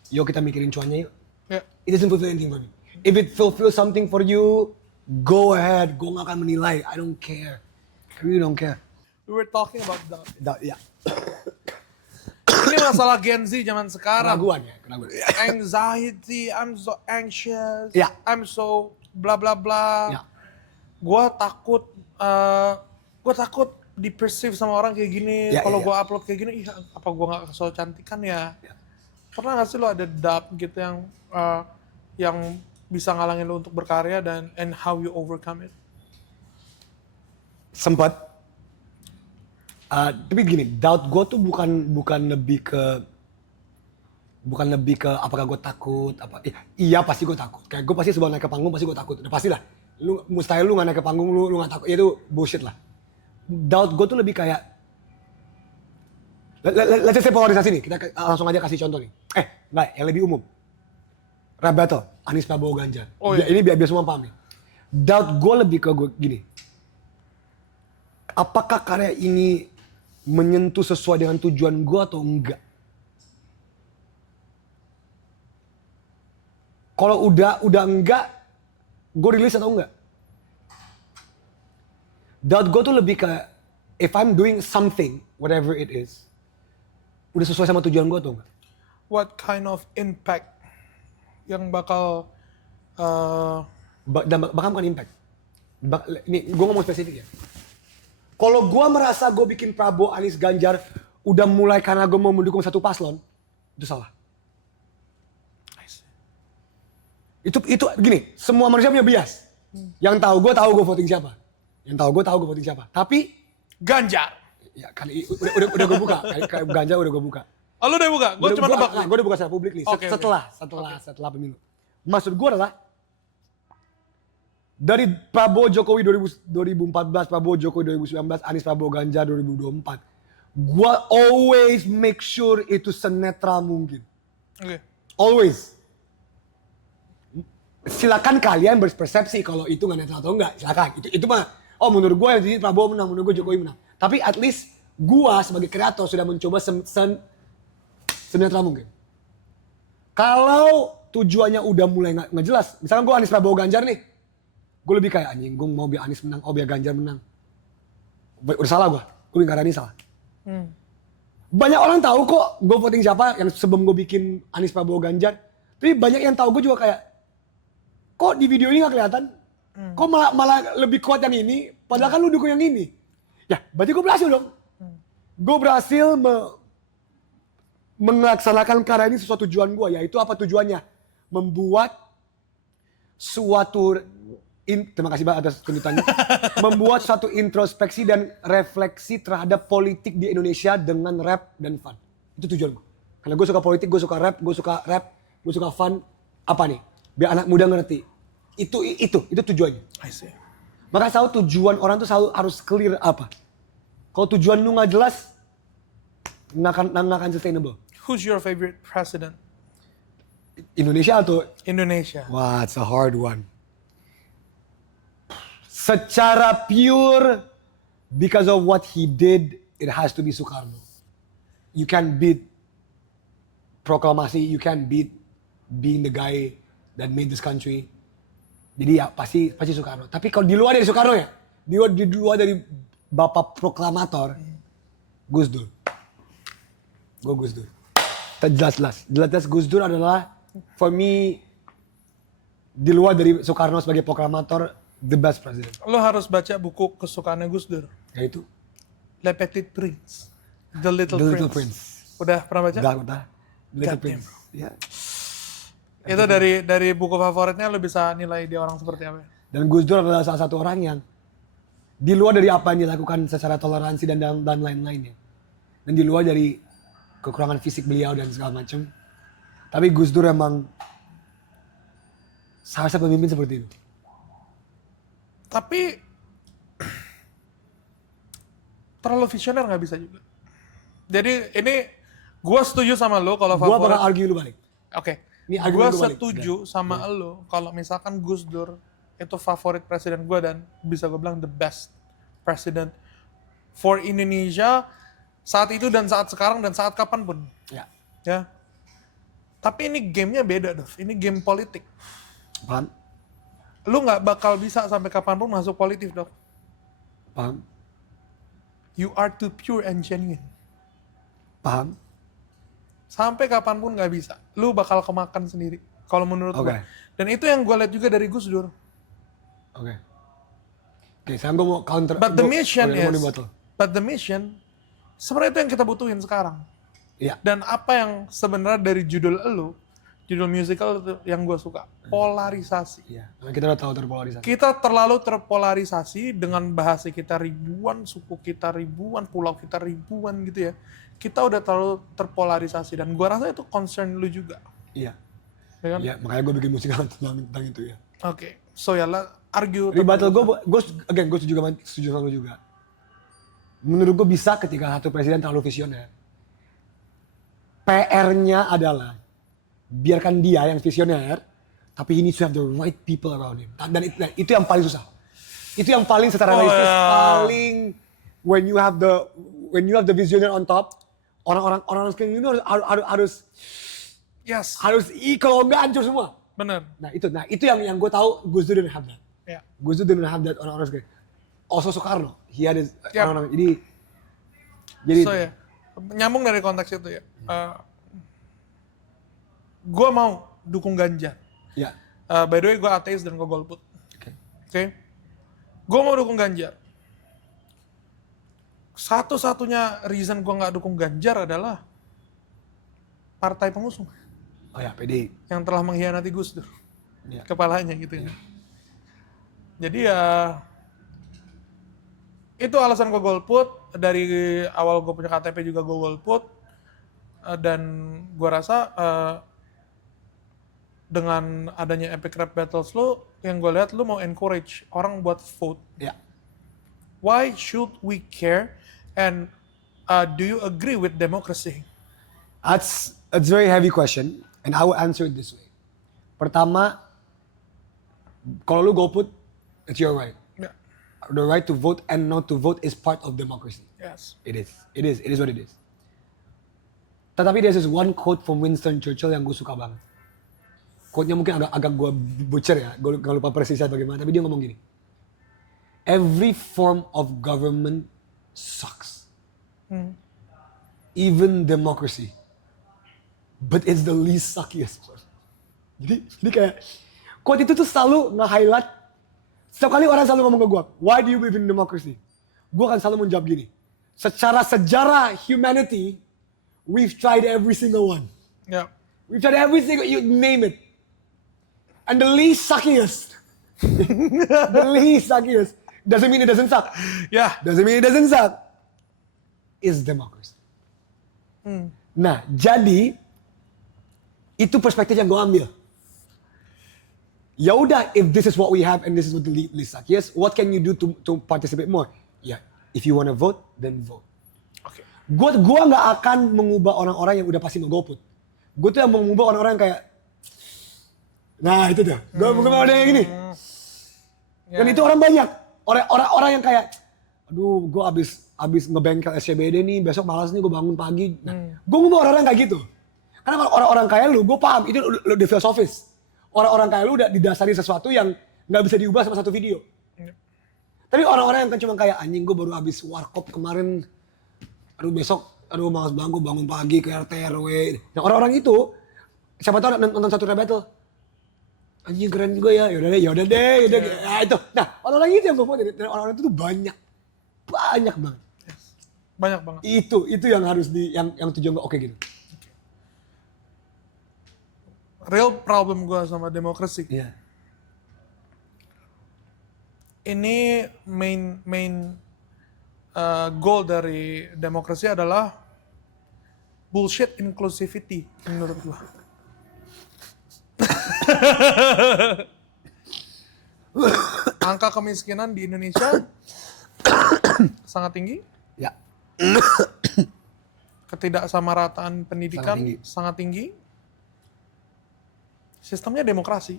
yo kita mikirin cuannya yuk. Ya. It doesn't fulfill anything for me. If it fulfills something for you, go ahead. Gue gak akan menilai. I don't care. I really don't care. We were talking about that. Ya, Ini masalah Gen Z zaman sekarang. keraguan ya. Anxiety, I'm so anxious. Ya. I'm so bla bla bla. Ya. Gue takut di-perceive sama orang kayak gini. Ya, Kalau ya, gue upload kayak gini, apa gue nggak so cantikan ya? Pernah nggak sih lo ada doubt gitu yang bisa ngalangin lo untuk berkarya and how you overcome it? Sempat. Tapi gini, doubt gue tuh bukan lebih ke apakah gue takut apa. Iya pasti gue takut. Kayak gue pasti sebelum naik ke panggung pasti gue takut. Udah pasti lah. Mustahil lu gak naik ke panggung lu gak takut. Itu bullshit lah. Doubt gue tuh lebih kayak, let's say polarisasi nih, kita langsung aja kasih contoh nih. Enggak, yang lebih umum. Rap battle, Anies Prabowo Ganjar. Oh, iya. Ini biar semua paham nih. Doubt gue lebih ke gue gini. Apakah karya ini menyentuh sesuai dengan tujuan gue atau enggak? Kalau udah enggak, gue rilis atau enggak? Doubt gue tuh lebih ke, if I'm doing something, whatever it is, udah sesuai sama tujuan gue atau enggak? What kind of impact yang bakal Dan bahkan bukan impact. Ini gue ngomong spesifik ya. Kalau gue merasa gue bikin Prabowo, Anies, Ganjar udah mulai karena gue mau mendukung satu paslon, itu salah. Itu gini, semua manusia punya bias. Yang tahu gue voting siapa. Tapi Ganjar. ya kali udah gue buka. Kayak Ganjar udah gue buka. Oh, lu udah buka? Gue cuma nebak. Gue udah buka secara publik nih. Oke, Setelah pemilu. Maksud gue adalah dari Prabowo Jokowi 2014, Prabowo Jokowi 2019, Anies Prabowo Ganjar 2024. Gue always make sure itu senetral mungkin. Oke. Always. Silakan kalian berpersepsi kalau itu nggak netral atau enggak. Silakan. Itu mah. Oh menurut gue yang Prabowo menang, menurut gue Jokowi menang. Tapi at least gue sebagai kreator sudah mencoba senetral mungkin. Kalau tujuannya udah mulai nggak jelas, misalkan gue Anies Prabowo Ganjar nih, gue lebih kayak anjing, gue mau biar Anies menang, biar Ganjar menang. Udah salah gue bikin ini salah. Banyak orang tahu kok gue voting siapa yang sebelum gue bikin Anies Prabowo Ganjar. Tapi banyak yang tahu gue juga kayak, kok di video ini gak kelihatan? Kok malah lebih kuat yang ini, padahal kan lu dukung yang ini. Ya, berarti gue berhasil dong. Gue berhasil melaksanakan karya ini sesuatu tujuan gue, yaitu apa tujuannya? Membuat suatu, terima kasih banget atas kejutannya, membuat suatu introspeksi dan refleksi terhadap politik di Indonesia dengan rap dan fun. Itu tujuan gue. Karena gue suka politik, gue suka rap, gue suka fun. Apa nih? Biar anak muda ngerti. Itu tujuannya. I see. Maka selalu tujuan orang tuh selalu harus clear apa. Kalau tujuan lu nggak jelas, nggak akan sustainable. Who's your favorite president? Indonesia atau? Indonesia. Wah, it's a hard one. Secara pure, because of what he did, it has to be Soekarno. You can't beat proklamasi, you can't beat being the guy that made this country. Jadi ya pasti Soekarno. Tapi kalau di luar dari Soekarno ya, di luar dari Bapak Proklamator, Gus Dur. Gue Gus Dur. Jelas Gus Dur adalah, for me, di luar dari Soekarno sebagai proklamator, the best president. Lo harus baca buku kesukaannya Gus Dur. Yaitu? Le Petit Prince. The Little Prince. Udah pernah baca? Udah. Little God Prince. Ya. Itu dari buku favoritnya lo bisa nilai dia orang seperti apa? Dan Gus Dur adalah salah satu orang yang di luar dari apa yang dilakukan secara toleransi dan lain-lainnya. Dan di luar dari kekurangan fisik beliau dan segala macam. Tapi Gus Dur emang seharusnya pemimpin seperti itu. Tapi terlalu visioner nggak bisa juga. Jadi ini gue setuju sama lo kalau Gua favorit. bakal argue lu balik. Oke. Ini Gue argumen gua balik. setuju sama lo kalau misalkan Gus Dur itu favorit presiden gue dan bisa gue bilang the best president for Indonesia saat itu dan saat sekarang dan saat kapanpun. Ya. Ya. Tapi ini gamenya beda, Dov. Ini game politik. Paham? Lu nggak bakal bisa sampai kapanpun masuk politik, Dov. Paham? You are too pure and genuine. Paham? Sampai kapanpun nggak bisa. Lu bakal kemakan sendiri. Kalau menurut Oke. gue. Dan itu yang gue lihat juga dari Gus Dur. Oke, sekarang gue mau counter. But the mission mau is, rebuttal. but the mission, sebenarnya itu yang kita butuhin sekarang. Iya. Dan apa yang sebenarnya dari judul musical itu yang gue suka, polarisasi. Iya. Karena kita udah tahu terpolarisasi. Kita terlalu terpolarisasi dengan bahasa kita ribuan, suku kita ribuan, pulau kita ribuan gitu ya. Kita udah terlalu terpolarisasi dan gue rasa itu concern lu juga. Iya. Ya kan? Iya, makanya gue bikin musik tentang itu ya. Oke, so ya lah argue. Rebuttal gue setuju sama lu juga. Menurut gue bisa ketika satu presiden terlalu visioner. PR-nya adalah biarkan dia yang visioner, tapi he needs to have the right people around him. Dan itu yang paling susah. Itu yang paling secara realistis, paling when you have the visioner on top, orang sekalian itu harus Yes. kalau enggak hancur semua. Bener. Nah itu yang gue tahu Gus Dur didn't have that. Ya. Gus Dur didn't have that orang-orang sekalian. Also Soekarno, he had his Yep. orang-orang. Jadi So ya, nyambung dari konteks itu ya. Gue mau dukung Ganjar. ya. By the way, gue ateis dan gue golput. Oke. Oke. Gue mau dukung Ganjar. Satu-satunya reason gue nggak dukung Ganjar adalah partai pengusung Oh ya, PDI. yang telah mengkhianati Gus Dur. Ya. Kepalanya gitu ya. Jadi ya itu alasan gue golput. Dari awal gue punya KTP juga gue golput. Dan gue rasa dengan adanya Epic Rap Battles lo, yang gue lihat lo mau encourage orang buat vote. Ya. Why should we care? And do you agree with democracy? That's a very heavy question, and I will answer it this way. Pertama, kalau lu golput, it's your right. Yeah. The right to vote and not to vote is part of democracy. Yes. It is what it is. Tetapi there's this one quote from Winston Churchill yang gue suka banget. Quote-nya mungkin agak gue butcher ya, gue gak lupa persisnya bagaimana, tapi dia ngomong gini. Every form of government sucks. Even democracy. But it's the least suckiest one. Jadi kayak Quote itu tuh selalu nge-highlight. Setiap kali orang selalu ngomong ke gue, why do you believe in democracy? Gue akan selalu menjawab gini. Secara sejarah humanity, we've tried every single one. Yeah. We've tried every single, you name it. And the least suckiest, doesn't mean it doesn't suck. Yeah. Doesn't mean it doesn't suck. Is democracy. Nah, jadi itu perspektif yang gue ambil. Ya udah, if this is what we have and this is what the least suck. Yes, what can you do to participate more? Ya, if you wanna vote, then vote. Oke. Gua nggak akan mengubah orang-orang yang udah pasti ngegoput. Gue tuh yang mengubah orang-orang yang kayak, nah itu tuh, gue mengubah orang yang gini. Dan itu orang banyak, orang-orang yang kayak, aduh, gue abis ngebengkel SCBD nih, besok malas nih gue bangun pagi. Nah, gue ngubah orang-orang kayak gitu. Karena kalau orang-orang kayak lu, gue paham itu udah filosofis. Orang-orang kayak lu udah didasari sesuatu yang nggak bisa diubah sama satu video. Tapi orang-orang yang kan cuma kayak, anjing gue baru abis warkop kemarin, aduh besok, aduh malas banget gue bangun pagi ke RT RW. Nah orang-orang itu, siapa tahu nonton satu rap battle, anjing keren juga ya, yaudah deh. Nah itu, nah orang-orang itu yang gue foto, dan orang-orang itu tuh banyak banget. Banyak banget. Itu yang harus yang tujuan gue oke gitu. Real problem gue sama demokrasi. Iya. Ini main goal dari demokrasi adalah bullshit inclusivity menurut gue. Angka kemiskinan di Indonesia sangat tinggi. Ya. Ketidaksamarataan pendidikan Sangat tinggi. sangat tinggi. Sistemnya demokrasi.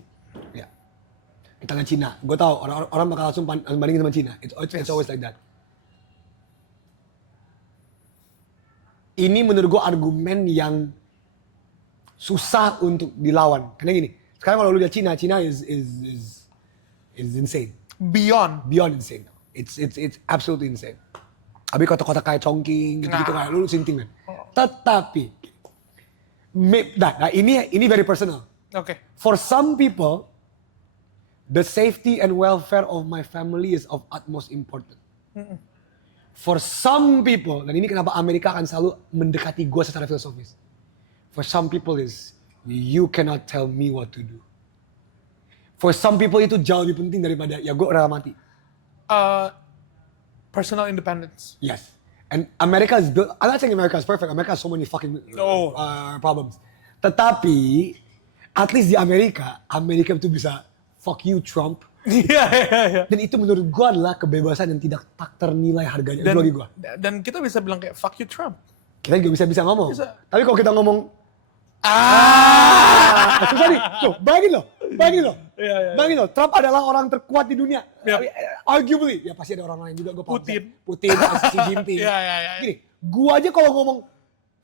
Ya. Kita lihat Cina, gue tahu orang bakal langsung bandingin sama Cina. It's always like that. Ini menurut gue argumen yang susah untuk dilawan. Karena gini, sekarang kalau lu lihat Cina is insane. Beyond. Insane. It's absolutely insane. Tapi kota-kota kayak Chongqing gitu-gitu kayak lu sinting kan. Tetapi, nah ini very personal. Oke. For some people, the safety and welfare of my family is of utmost importance. For some people, dan ini kenapa Amerika akan selalu mendekati gue secara filosofis. For some people is, you cannot tell me what to do. For some people itu jauh lebih penting daripada, ya gue rela mati. Personal independence. Yes. And America is built, I'm not saying America is perfect, America has so many fucking problems. Tetapi, at least di Amerika itu bisa, fuck you Trump. Iya. Dan itu menurut gue adalah kebebasan yang tidak tak ternilai harganya. Itu bagi gue. Dan kita bisa bilang kayak fuck you Trump. Kita juga bisa ngomong. Bisa. Tapi kalau kita ngomong, susah nih. Tuh, bayangin loh. Iya. Bayangin loh, Trump adalah orang terkuat di dunia. Yep. Arguably, ya pasti ada orang lain juga. Gue Putin, Xi Jinping. Iya. Gini, gue aja kalau ngomong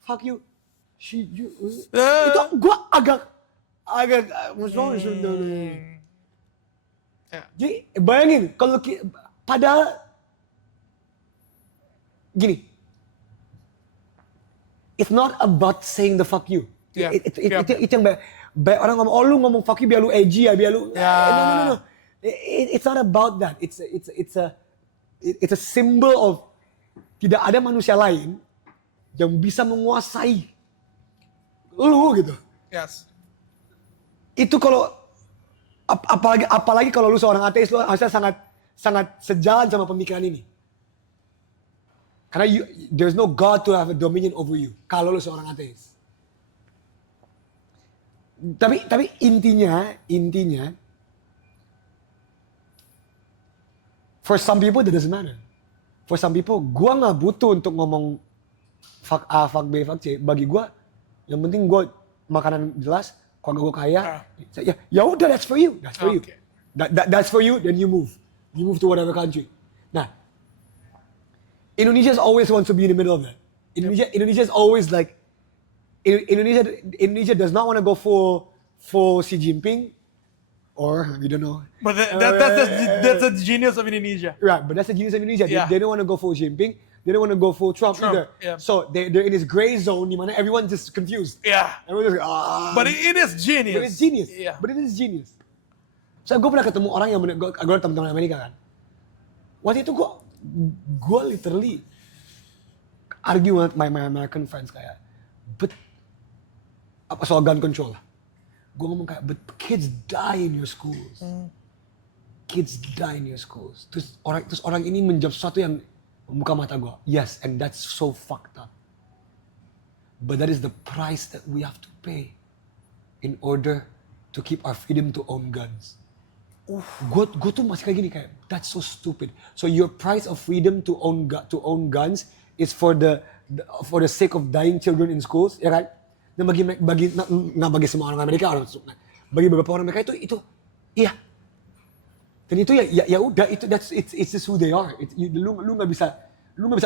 fuck you, itu gue agak Ya. Jadi bayangin kalau padahal gini, it's not about saying the fuck you. Yeah. Itu yang banyak orang ngomong, oh lu ngomong fuck you biar lu edgy ya, biar lu. No. It's not about that. It's a symbol of tidak ada manusia lain yang bisa menguasai lu gitu. Yes. Itu kalau apalagi kalau lu seorang ateis, lu harusnya sangat sejalan sama pemikiran ini. Karena there's no God to have a dominion over you kalau lu seorang ateis. Tapi intinya for some people that doesn't matter. For some people, gua nggak butuh untuk ngomong fuck A, fuck B, fuck C. Bagi gua, yang penting gua makanan jelas, keluarga gua kaya. Ya udah, that's for you. That's for you. That's for you. Then you move to whatever country. Nah, Indonesia always wants to be in the middle of that. Indonesia is always like, Indonesia does not want to go full Xi Jinping, or we don't know. But that's the genius of Indonesia. Right, but that's the genius of Indonesia. Yeah. They don't want to go full Jinping. They don't want to go full Trump either. Yeah. So they're in this gray zone. Dimana everyone's just confused. Yeah. Everyone's like, But it is genius. But it's genius. Yeah. But it is genius. So gue pernah ketemu orang yang gue ada teman-teman Amerika kan. Waktu itu gue literally argue with my American friends kayak, but apa soal gun control lah. Gue ngomong kayak, but kids die in your schools. Kids die in your schools. Terus orang ini menjawab sesuatu yang membuka mata gue. Yes, and that's so fucked up. But that is the price that we have to pay in order to keep our freedom to own guns. Gue tuh masih kayak gini kayak, that's so stupid. So your price of freedom to own guns is for the sake of dying children in schools, ya kan? Dan bagi semua orang Amerika, bagi beberapa orang Amerika itu iya. Dan itu ya udah itu it's just who they are. Lu nggak bisa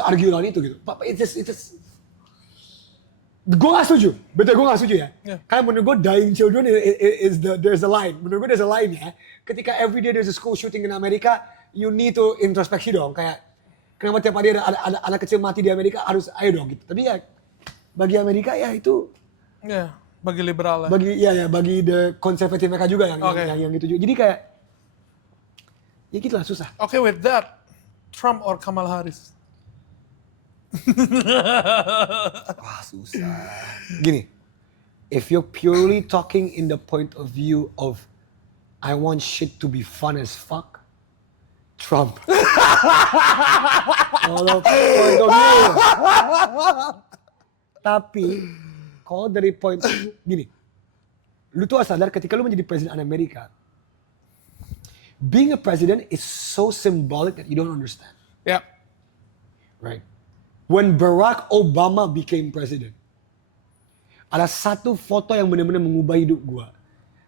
argue lawan itu gitu. It's just gue gak setuju, betul gue gak setuju ya. Karena menurut gue dying children there's a line. Menurut gue there's a line ya. Ketika every day there's a school shooting in Amerika, you need to introspeksi dong. Kayak kenapa tiap hari ada anak kecil mati di Amerika, harus ayo dong gitu. Tapi ya bagi Amerika ya itu. Ya, bagi liberal lah. Bagi the konservatif mereka juga yang gitu juga. Jadi kayak ya gitu lah susah. Okay, with that, Trump or Kamala Harris? Wah susah. Gini, if you're purely talking in the point of view of I want shit to be fun as fuck, Trump. Kalau point of view. Tapi kalau dari point gini, lu tuh sadar ketika lu menjadi presiden Amerika, being a president is so symbolic that you don't understand. Yeah. Right. When Barack Obama became president, ada satu foto yang benar-benar mengubah hidup gua.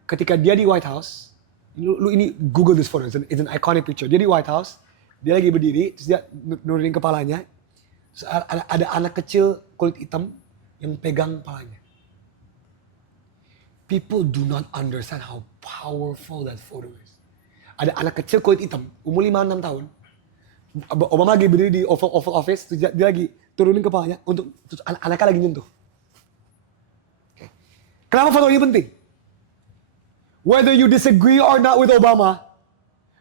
Ketika dia di White House, lu ini Google this photo, it's an iconic picture. Dia di White House, dia lagi berdiri, terus dia nurunin kepalanya. Terus ada anak kecil kulit hitam yang pegang kepalanya. People do not understand how powerful that photo is. Ada anak kecil kulit hitam, umur 5-6 tahun. Obama lagi berdiri di Oval Office, dia lagi turunin kepalanya untuk terus anaknya lagi nyentuh. Okay. Kenapa foto ini penting? Whether you disagree or not with Obama,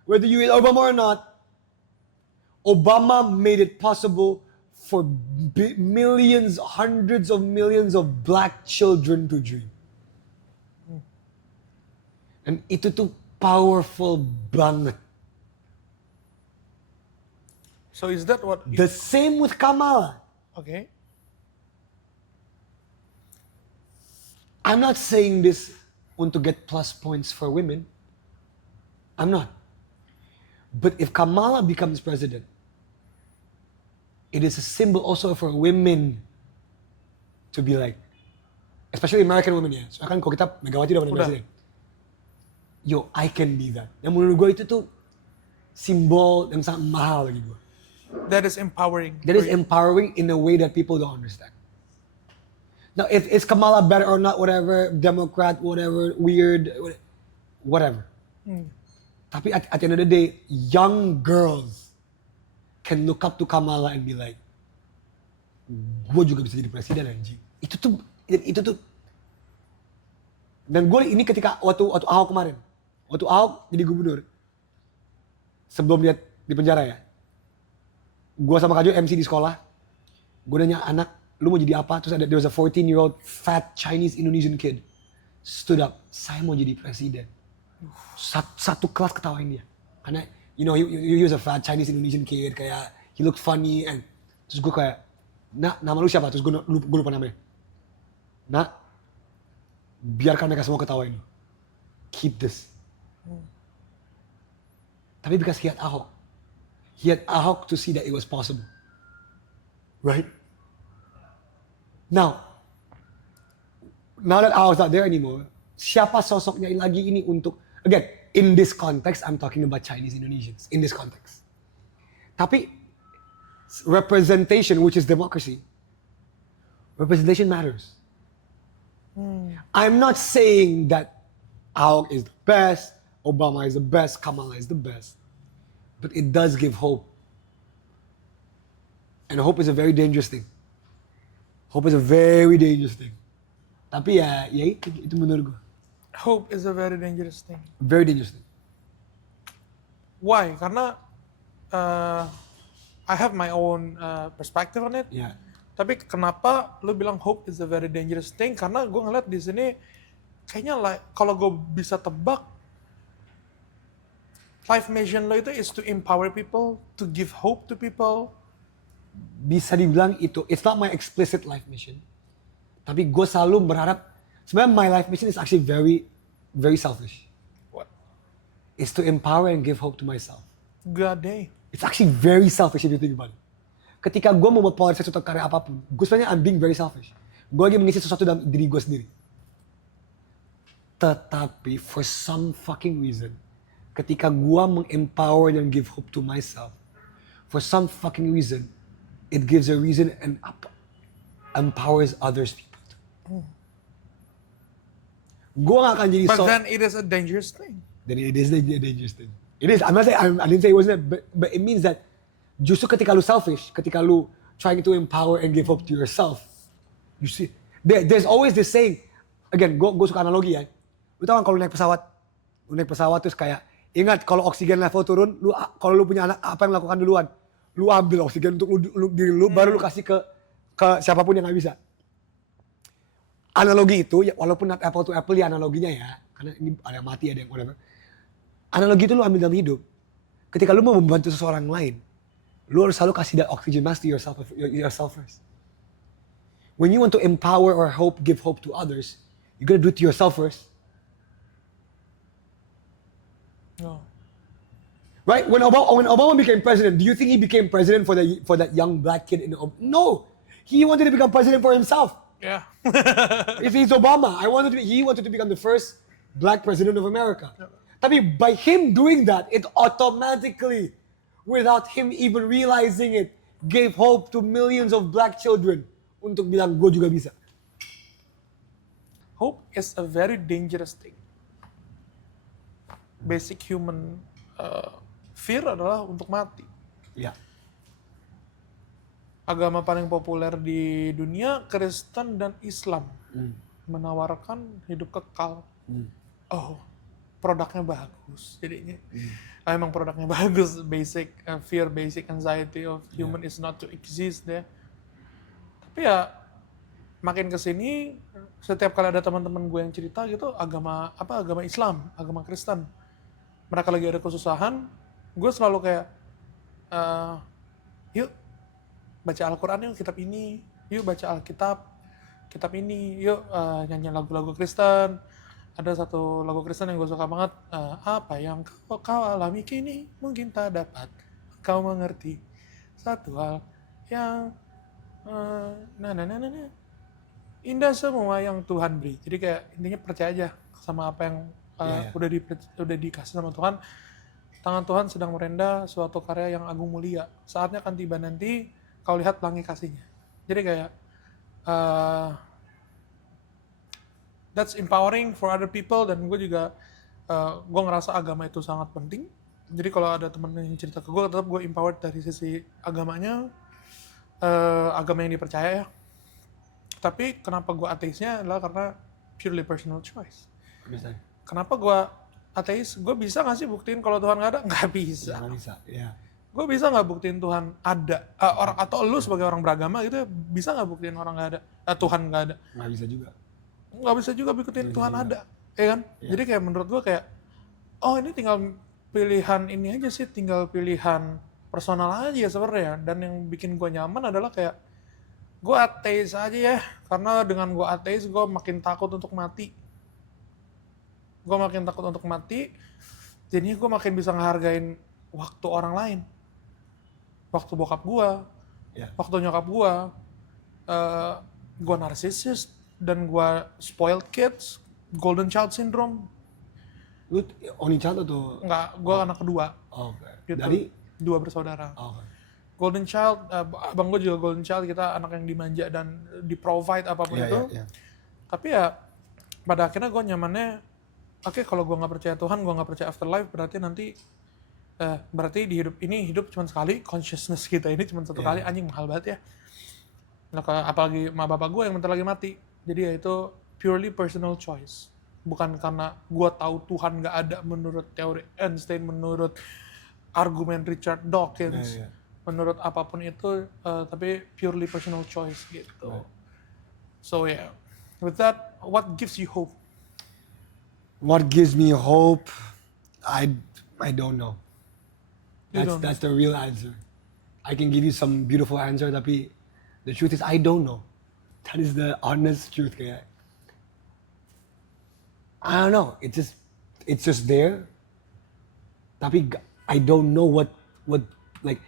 whether you hate Obama or not, Obama made it possible for millions, hundreds of millions of black children to dream. Dan itu tuh powerful banget. So is that what? The same with Kamala. Okay. I'm not saying this untuk get plus points for women. I'm not. But if Kamala becomes president, it is a symbol also for women to be like, especially American women ya. Soalnya kan kalau kita Megawati udah presiden. Yo, I can be that. Yang menurut gue itu tuh simbol yang sangat mahal bagi gue. That is empowering. That is empowering in a way that people don't understand. Now, if is Kamala better or not, whatever, Democrat, whatever, weird, whatever. Tapi at the end of the day, young girls can look up to Kamala and be like, gue juga bisa jadi presiden anjing. Itu tuh. Dan gue ini ketika waktu Ahok kemarin, waktu Ahok jadi gubernur, sebelum dia di penjara ya, gue sama Kak Jo MC di sekolah, gue nanya anak, lu mau jadi apa? Terus there was a 14-year-old fat Chinese Indonesian kid stood up, saya mau jadi presiden. Satu kelas ketawain dia, karena you know he was a fat Chinese Indonesian kid, kayak he looked funny, and terus gue kayak, nak nama lu siapa? Terus gue lupa namanya. Nak, biarkan mereka semua ketawain. Keep this. Tapi because he had Ahok to see that it was possible. Right? Now that Ahok's not there anymore, siapa sosoknya lagi ini untuk, again, in this context, I'm talking about Chinese Indonesians, in this context. Tapi, representation, which is democracy, representation matters. I'm not saying that Ahok is the best, Obama is the best, Kamala is the best. But it does give hope. And hope is a very dangerous thing. Hope is a very dangerous thing. Tapi ya itu menurut gue. Hope is a very dangerous thing. Very dangerous thing. Why? Karena I have my own perspective on it. Ya. Tapi kenapa lu bilang hope is a very dangerous thing? Karena gue ngeliat di sini kayaknya kalau gue bisa tebak, life mission lo itu is to empower people, to give hope to people. Bisa dibilang itu, it's not my explicit life mission. Tapi gue selalu berharap, sebenarnya my life mission is actually very, very selfish. What? It's to empower and give hope to myself. God day. It's actually very selfish if you think about it. Ketika gue mau mempopuler sesuatu karya apapun, gue sebenarnya I'm being very selfish. Gue lagi mengisi sesuatu dalam diri gue sendiri. Tetapi for some fucking reason, ketika gue mengempower dan give hope to myself, for some fucking reason, it gives a reason and empowers others people. Gue gak akan jadi But then it is a dangerous thing. Then it is a dangerous thing. It is. I'm not saying I didn't say it wasn't, but it means that justru ketika lu selfish, ketika lu trying to empower and give hope to yourself, you see, there's always this saying. Again, gue suka analogi ya. Lu tau kan kalau naik pesawat terus kayak ingat kalau oksigen level turun, kalau lu punya anak apa yang lakukan duluan? Lu ambil oksigen untuk diri lu, baru lu kasih ke siapapun yang nggak bisa. Analogi itu, ya, walaupun not apple to apple ya analoginya ya, karena ini ada yang mati ada yang whatever. Analogi itu lu ambil dalam hidup. Ketika lu mau membantu seseorang lain, lu harus selalu kasih that oxygen mask to yourself first. When you want to empower or give hope to others, you gotta do it to yourself first. No. Right? When Obama became president, do you think he became president for that young black kid in No. He wanted to become president for himself. Yeah. If he's Obama, he wanted to become the first black president of America. Tapi by him doing that, it automatically, without him even realizing it, gave hope to millions of black children untuk bilang gue juga bisa. Hope is a very dangerous thing. Basic human fear adalah untuk mati. Ya. Agama paling populer di dunia Kristen dan Islam menawarkan hidup kekal. Oh, produknya bagus. Jadinya emang produknya bagus. Basic fear, basic anxiety of human is not to exist deh. Tapi ya makin kesini setiap kali ada teman-teman gue yang cerita gitu agama Islam, agama Kristen, mereka lagi ada kesusahan, gue selalu kayak yuk baca Al-Quran yuk, kitab ini, yuk baca kitab ini, yuk nyanyi lagu-lagu Kristen. Ada satu lagu Kristen yang gue suka banget, apa yang kau alami kini mungkin tak dapat kau mengerti satu hal yang indah semua yang Tuhan beri. Jadi kayak intinya percaya aja sama apa yang udah dikasih sama Tuhan. Tangan Tuhan sedang merendah suatu karya yang agung mulia. Saatnya akan tiba nanti kau lihat pelangi kasihnya. Jadi kayak that's empowering for other people, dan gue juga gue ngerasa agama itu sangat penting. Jadi kalau ada temen yang cerita ke gue, tetap gue empowered dari sisi agamanya, agama yang dipercaya ya. Tapi kenapa gue ateisnya adalah karena purely personal choice. Bisa. Kenapa gue ateis? Gue bisa nggak sih buktiin kalau Tuhan nggak ada? Nggak bisa. Nggak bisa, ya. Gue bisa nggak buktiin Tuhan ada? Orang atau lu sebagai orang beragama gitu ya, bisa nggak buktiin orang nggak ada? Tuhan nggak ada? Nggak bisa juga. Nggak bisa juga buktiin Tuhan ada, ya kan? Ya. Jadi kayak menurut gue kayak, oh ini tinggal pilihan ini aja sih, tinggal pilihan personal aja sebenarnya. Dan yang bikin gue nyaman adalah kayak, gue ateis aja ya, karena dengan gue ateis gue makin takut untuk mati. Gue makin takut untuk mati, jadinya gue makin bisa ngehargain waktu orang lain. Waktu bokap gue, waktu nyokap gue, gue narcissist, dan gue spoiled kids, golden child syndrome. Lu only child atau? Enggak, gue anak kedua. Oh, okay. Gitu. Dari? 2 bersaudara. Oh, okay. Golden child, abang gue juga golden child, kita anak yang dimanja dan di-provide apapun itu. Tapi ya, pada akhirnya gue nyamannya, oke, kalau gue gak percaya Tuhan, gue gak percaya afterlife, berarti nanti, berarti di hidup ini, hidup cuma sekali, consciousness kita ini cuma satu kali, anjing mahal banget ya. Nah, apalagi sama bapak gue yang bentar lagi mati. Jadi ya itu purely personal choice. Bukan karena gue tahu Tuhan gak ada menurut teori Einstein, menurut argumen Richard Dawkins. Iya. Menurut apapun itu, tapi purely personal choice gitu. Right. So yeah, with that, what gives you hope? What gives me hope? I don't know. You don't That's the real answer. I can give you some beautiful answer, tapi the truth is I don't know. That is the honest truth, kayak. I don't know. It's just there. Tapi I don't know what like.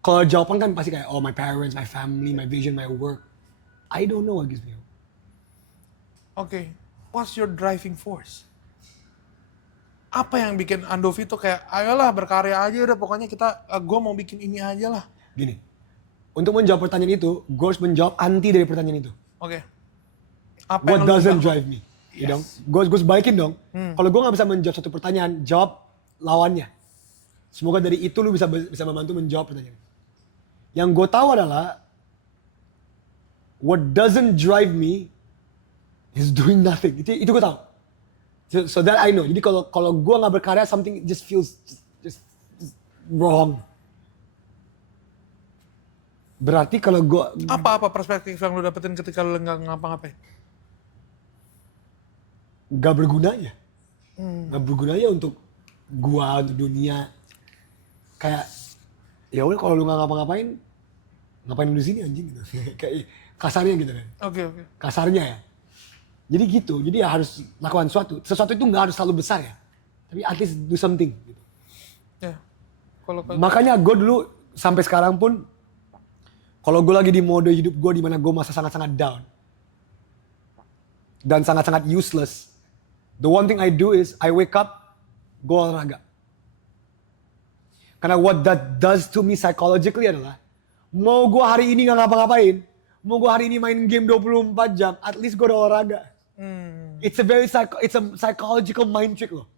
Kalau jawaban kan pasti kayak, oh my parents, my family, my vision, my work. I don't know what gives me hope. Okay, what's your driving force? Apa yang bikin Andovi tuh kayak, ayolah berkarya aja udah, pokoknya gue mau bikin ini aja lah. Gini, untuk menjawab pertanyaan itu, gue harus menjawab anti dari pertanyaan itu. Oke. Apa What yang lu doesn't bilang? drive me? You know? Gue balikin dong. Kalau gue nggak bisa menjawab satu pertanyaan, jawab lawannya. Semoga dari itu lu bisa membantu menjawab pertanyaan. Yang gue tahu adalah what doesn't drive me is doing nothing. Itu gue tahu. So that I know. Jadi kalau gue nggak berkarya, something just feels just wrong. Berarti kalau gue Apa perspektif yang lu dapetin ketika lu nggak ngapa-ngapain? gak bergunanya. Gak bergunanya untuk gua, untuk dunia. Kayak, ya udah kalau lu gak ngapa-ngapain, ngapain lu di sini anjing gitu. Kayak kasarnya gitu kan. Oke. Kasarnya ya. Jadi gitu, jadi ya harus lakukan sesuatu. Sesuatu itu gak harus selalu besar ya. Tapi at least do something gitu. Ya. Kalau Makanya gue dulu sampai sekarang pun, kalau gue lagi di mode hidup gue di mana gue masa sangat-sangat down dan sangat-sangat useless, the one thing I do is I wake up, gue olahraga. Karena what that does to me psychologically adalah, mau gue hari ini gak ngapa-ngapain, mau gue hari ini main game 24 jam, at least gue udah olahraga. It's a psychological mind trick loh.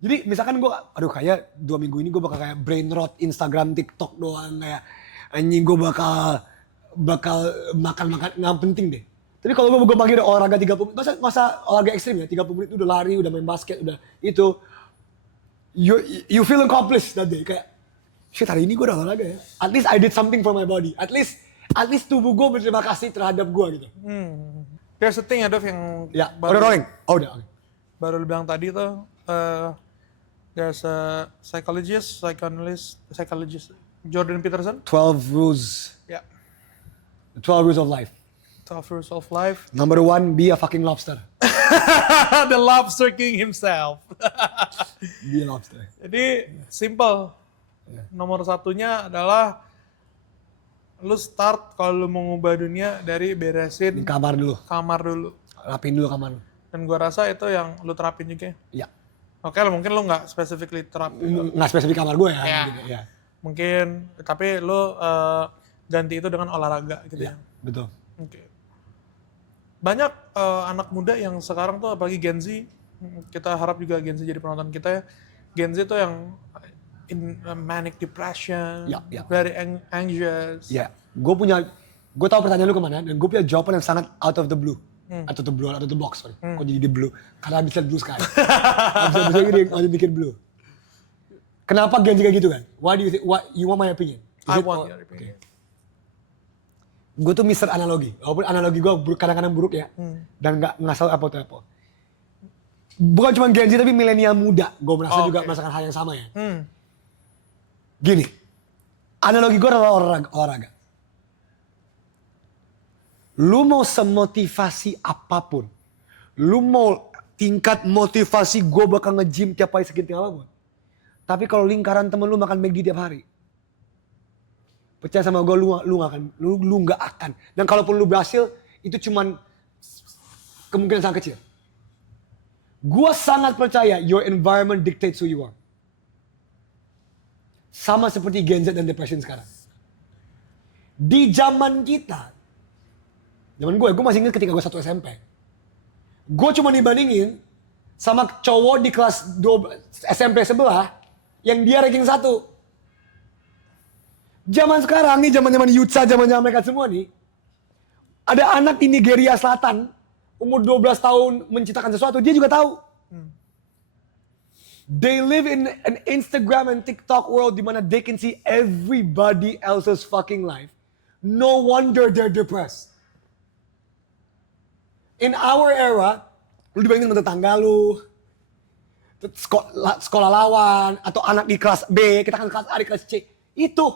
Jadi misalkan gue, aduh kayak 2 minggu ini gue bakal kayak brain rot Instagram, TikTok doang, kayak anjing gue bakal makan nggak penting deh. Tapi kalau gue pagi udah olahraga 30 menit, masa olahraga ekstrim ya, 30 menit udah lari, udah main basket, udah itu, you feel accomplished that day. Kayak, shit hari ini gue udah olahraga ya. At least I did something for my body. At least tubuh gue berterima kasih terhadap gue gitu. Here's the thing, Adolf, yang Ya, udah rolling. Oh udah. baru lu bilang tadi tuh, there's a psychologist, Jordan Peterson. 12 rules. Ya. The 12 rules of life. 12 rules of life. Number 1, be a fucking lobster. The lobster king himself. Be a lobster. Jadi simple. Nomor satunya adalah lu start kalau lu mau ngubah dunia dari beresin Di kamar dulu. kamar dulu. Rapin dulu kamar lu. Dan gua rasa itu yang lu terapin juga. Iya. Oke lah, mungkin lu nggak specifically terapin. Nggak spesifik kamar gue ya. Ya. Gitu, ya. Mungkin, tapi lu ganti itu dengan olahraga gitu ya. Betul. Oke. Banyak anak muda yang sekarang tuh apalagi Gen Z, kita harap juga Gen Z jadi penonton kita ya. Gen Z tuh yang in manic depression, Ya. very anxious. Ya, gue tahu pertanyaan lu kemana dan gue punya jawaban yang sangat out of the blue. Out of the box, sorry. Kok jadi di blue? Karena habis lihat blue sky. Habis bikin blue. Kenapa Gen Z kayak gitu kan? Why do you think, you want my opinion? I want your opinion. Gue tuh mister analogi, walaupun analogi gue kadang-kadang buruk ya, dan nggak ngasal apa-apa. Bukan cuma Gen Z tapi milenial muda, gue merasa juga merasakan hal yang sama ya. Gini, analogi gue adalah olahraga. Lu mau semotivasi apapun, lu mau tingkat motivasi gue bakal nge-gym tiap hari segitu apapun. Tapi kalau lingkaran temen lu makan McD tiap hari, percaya sama gue, lu nggak akan. Dan kalaupun lu berhasil, itu cuman kemungkinan sangat kecil. Gue sangat percaya your environment dictates who you are. Sama seperti Gen Z dan depression sekarang. Di zaman kita, zaman gue masih ingat ketika gue 1 SMP. Gue cuma dibandingin sama cowok di kelas 12, SMP sebelah yang dia ranking 1. Zaman sekarang nih, zaman Yutsa, zaman mereka semua nih, ada anak di Nigeria Selatan, umur 12 tahun menciptakan sesuatu, dia juga tahu. They live in an Instagram and TikTok world di mana they can see everybody else's fucking life. No wonder they're depressed. In our era, lu dibandingin sama tetangga lu, sekolah lawan, atau anak di kelas B, kita kan kelas A di kelas C. Itu.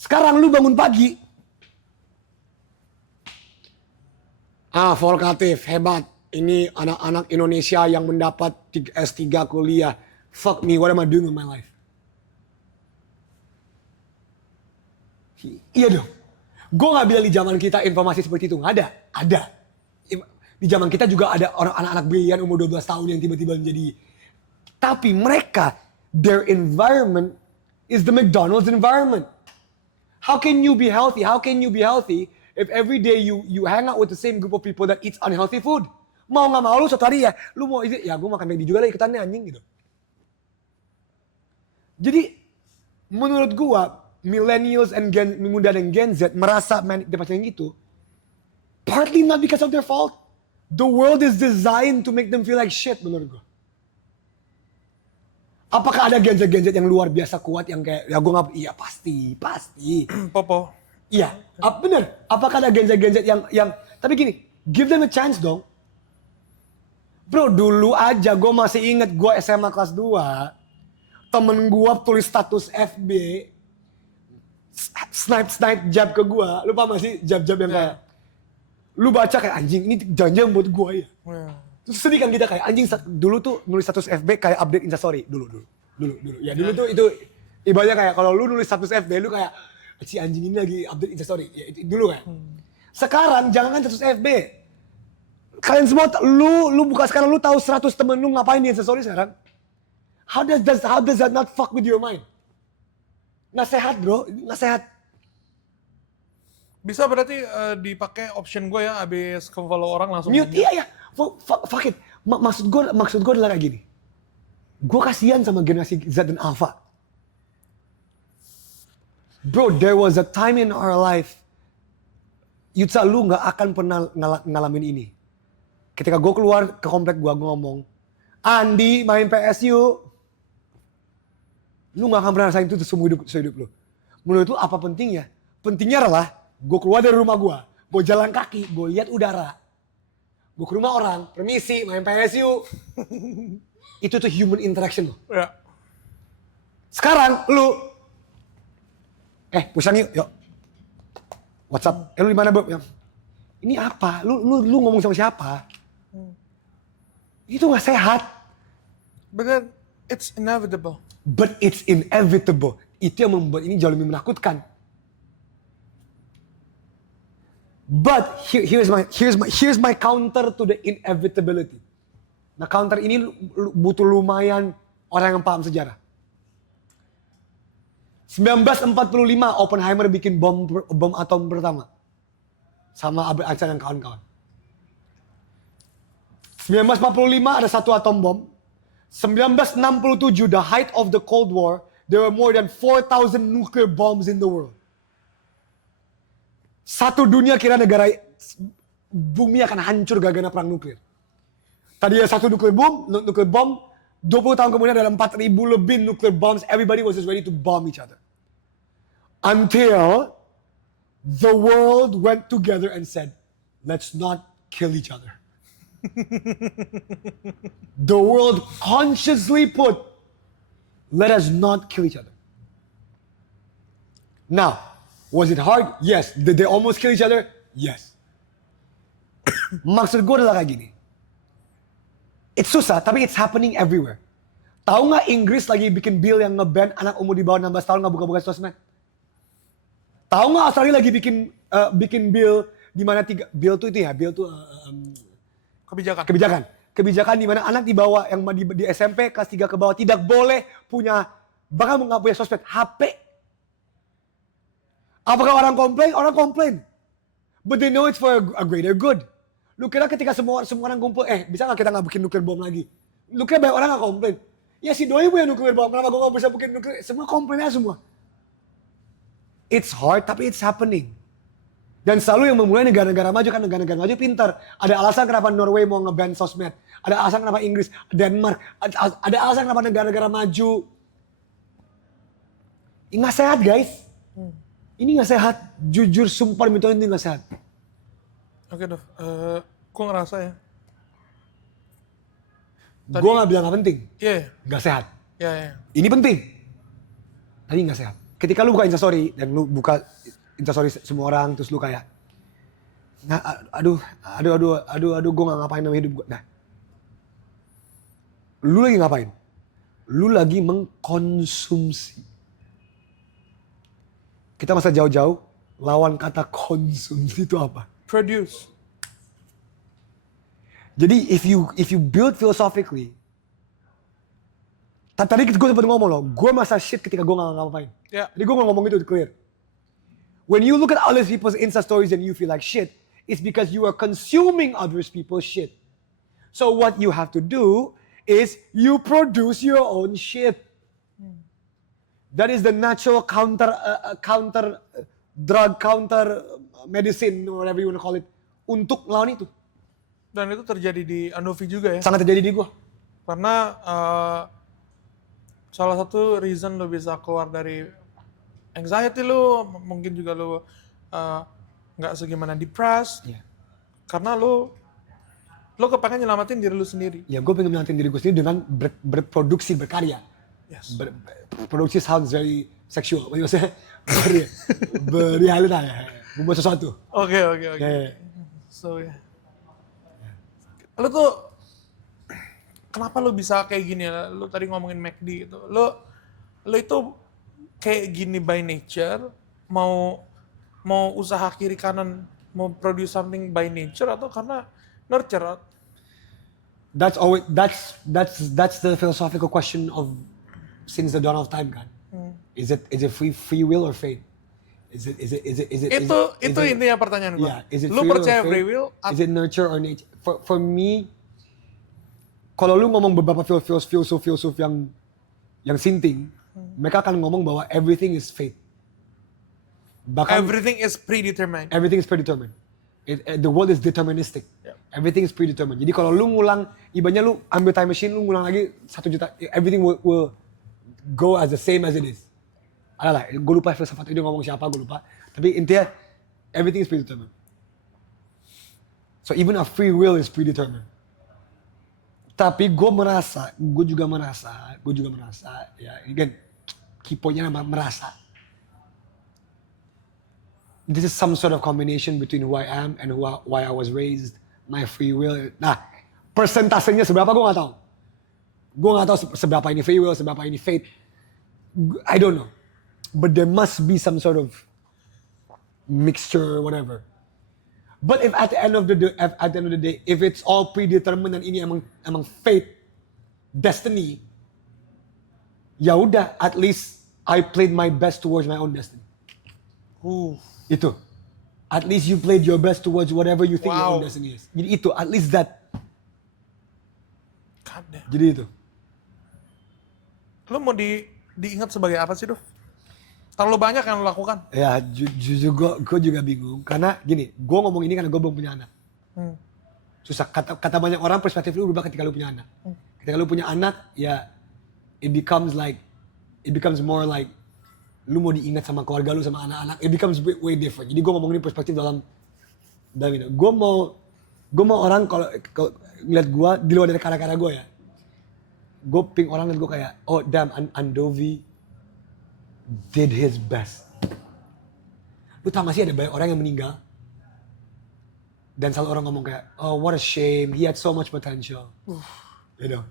Sekarang lu bangun pagi. Volkatif, hebat. Ini anak-anak Indonesia yang mendapat S3 kuliah. Fuck me, what am I doing with my life? Iya dong. Gue gak bilang di zaman kita informasi seperti itu. Nggak ada. Ada. Di zaman kita juga ada orang anak-anak brilian umur 12 tahun yang tiba-tiba menjadi. Tapi mereka, their environment is the McDonald's environment. How can you be healthy? How can you be healthy if every day you hang out with the same group of people that eats unhealthy food? Mau gak mau lu suatu hari ya, lu mau ya gue makan McD juga lah ikutannya anjing gitu. Jadi menurut gue, millennials and muda dan Gen Z merasa depresi gitu, partly not because of their fault. The world is designed to make them feel like shit menurut gue. Apakah ada Gen Z yang luar biasa kuat yang kayak, ya gue gak, iya pasti. Popo. Iya, bener. Apakah ada Gen Z yang, tapi gini, give them a chance dong. Bro, dulu aja gue masih inget gue SMA kelas 2, temen gue tulis status FB, snipe jab ke gue. Lu paham gak sih jab yang kayak, lu baca kayak anjing ini janjian buat gue ya. Terus sedih kan kita kayak anjing dulu tuh nulis status FB kayak update Instastory dulu. Ya dulu tuh itu ibaratnya kayak kalau lu nulis status FB lu kayak si anjing ini lagi update Instastory. Ya itu dulu kan. Sekarang jangan kan status FB. Kalian semua lu buka sekarang lu tahu 100 temen lu ngapain di Instastory sekarang? How does that not fuck with your mind? Nggak sehat bro, nggak sehat. Bisa berarti dipakai option gue ya abis ke-follow orang langsung Mute, iya. Fuck it. Maksud gue adalah kayak gini. Gue kasihan sama generasi Z dan Alpha. Bro, there was a time in our life, Yutsa lu gak akan pernah ngalamin ini. Ketika gue keluar ke komplek gue ngomong, Andi main PS yuk. Lu gak akan pernah rasain itu seumur hidup lu. Menurut lu apa pentingnya? Pentingnya adalah gue keluar dari rumah gue jalan kaki, gue lihat udara. Gue ke rumah orang, permisi main PS yuk. Itu tuh human interaction lo. Ya. Sekarang lu, pusing yuk. What's up? Lu di mana bro? Ini apa? Lu ngomong sama siapa? Itu gak sehat. But then, it's inevitable. But it's inevitable. Itu yang membuat ini jauh lebih menakutkan. But here's my counter to the inevitability. Nah counter ini butuh lumayan orang yang paham sejarah. 1945 Oppenheimer bikin bom atom pertama. Sama Albert Einstein dan kawan-kawan. 1945 ada satu atom bom. 1967 the height of the Cold War, there were more than 4,000 nuclear bombs in the world. Satu dunia kira negara bumi akan hancur gara-gara perang nuklir. Tadi ada satu nuklir bom, 20 tahun kemudian ada 4,000 lebih nuclear bombs, everybody was just ready to bomb each other. Until the world went together and said, let's not kill each other. The world consciously put, let us not kill each other. Now, was it hard? Yes. Did they almost kill each other? Yes. Maksud gue adalah kayak gini. It's susah, tapi it's happening everywhere. Tahu nggak Inggris lagi bikin bill yang nge-ban anak umur di bawah 16 tahun nggak buka-buka sosmed? Tahu nggak Australia lagi bikin bill di mana bill tuh kebijakan di mana anak di bawah yang di SMP kelas 3 ke bawah tidak boleh punya, bahkan nggak punya sosmed, HP. Apakah orang komplain? Orang komplain. But they know it's for a greater good. Lu kira ketika semua orang kumpul, bisa nggak kita nggak bikin nuklir bom lagi? Lu kira banyak orang nggak komplain? Ya si Doi punya nuklir bom, kenapa gue nggak bisa bikin nuklir? Semua komplainnya semua. It's hard, tapi it's happening. Dan selalu yang memulai negara-negara maju kan negara-negara maju pintar. Ada alasan kenapa Norway mau nge-ban sosmed. Ada alasan kenapa Inggris, Denmark. Ada alasan kenapa negara-negara maju. Ini gak sehat guys. Ini gak sehat. Jujur sumpah demi Tuhan ini gak sehat. Oke Dov, gue ngerasa ya. Gue gak bilang gak penting. Iya. Gak sehat. Iya. Ini penting. Tapi gak sehat. Ketika lu buka Instastory dan lu buka Instastory semua orang terus lu kayak aduh gue gak ngapain sama hidup gue. Nah, lu lagi ngapain? Lu lagi mengkonsumsi. Kita masa jauh-jauh lawan kata konsumsi itu apa? Produce. Jadi if you build philosophically, tadi gue sempat ngomong loh, gue masa shit ketika gue gak ngapain. Ya. Jadi gue ngomong itu clear. When you look at other people's Insta stories and you feel like shit, it's because you are consuming other people's shit. So what you have to do is you produce your own shit. That is the natural counter drug, counter medicine, whatever you want to call it, untuk melawan itu. Dan itu terjadi di Andovi juga ya. Sangat terjadi di gue. Karena salah satu reason lo bisa keluar dari anxiety lo, mungkin juga lo nggak segimana depressed. Yeah. Karena lo kepengen nyelamatin diri lo sendiri. Ya gue pengen nyelamatin diri gue sendiri dengan berproduksi, berkarya. Yes. Produksi sounds very sexual. Maksudnya berrealita ya. Membuat sesuatu. Oke. Yeah. So ya. Lo tuh kenapa lo bisa kayak gini ya? Lo tadi ngomongin McD gitu. Lo itu kayak gini by nature, mau usaha kiri kanan, mau produce something by nature atau karena nurture? That's the philosophical question of since the dawn of time, kan. Is it free will or fate? Itu intinya pertanyaan gue. Yeah, is it Lu free will percaya or fate? free will? Is it nurture or nature? For me, kalau lu ngomong beberapa filsuf yang sinting, mereka akan ngomong bahwa everything is fate. Bahkan Everything is predetermined. everything is predetermined. The world is deterministic. Yeah. Everything is predetermined. Jadi kalau lu ngulang, ibaratnya lu ambil time machine, lu ngulang lagi 1 juta, everything will go as the same as it is. Adalah, gue lupa filsafat itu ngomong siapa, gue lupa. Tapi intinya, everything is predetermined. So even our free will is predetermined. Tapi gue juga merasa, ya, again, key point-nya merasa. This is some sort of combination between who I am and why I was raised, my free will. Nah, persentasenya seberapa gue gak tahu. Gue gak tahu seberapa ini free will, seberapa ini fate. I don't know. But there must be some sort of mixture or whatever. But if at the end of the day, if it's all predetermined dan ini emang fate, destiny, ya udah, at least I played my best towards my own destiny. Itu. At least you played your best towards whatever you think your own destiny is. Jadi itu, at least that. Jadi itu. Lo mau diingat sebagai apa sih, Dov? Terlalu banyak yang lo lakukan. Ya, jujur gue juga bingung. Karena gini, gue ngomong ini karena gue belum punya anak. Susah. Kata banyak orang, perspektif lu berubah ketika lu punya anak. Ketika lu punya anak, ya it becomes more like lu mau diingat sama keluarga lu, sama anak-anak. It becomes way different. Jadi gue ngomongin perspektif dalam itu. Gue mau orang kalau ngeliat gue, di luar dari karya-karya gue ya. Gue ping orang ngeliat gue kayak, oh damn, Andovi did his best. Lu tau gak sih ada banyak orang yang meninggal? Dan selalu orang ngomong kayak, oh what a shame, he had so much potential. You know?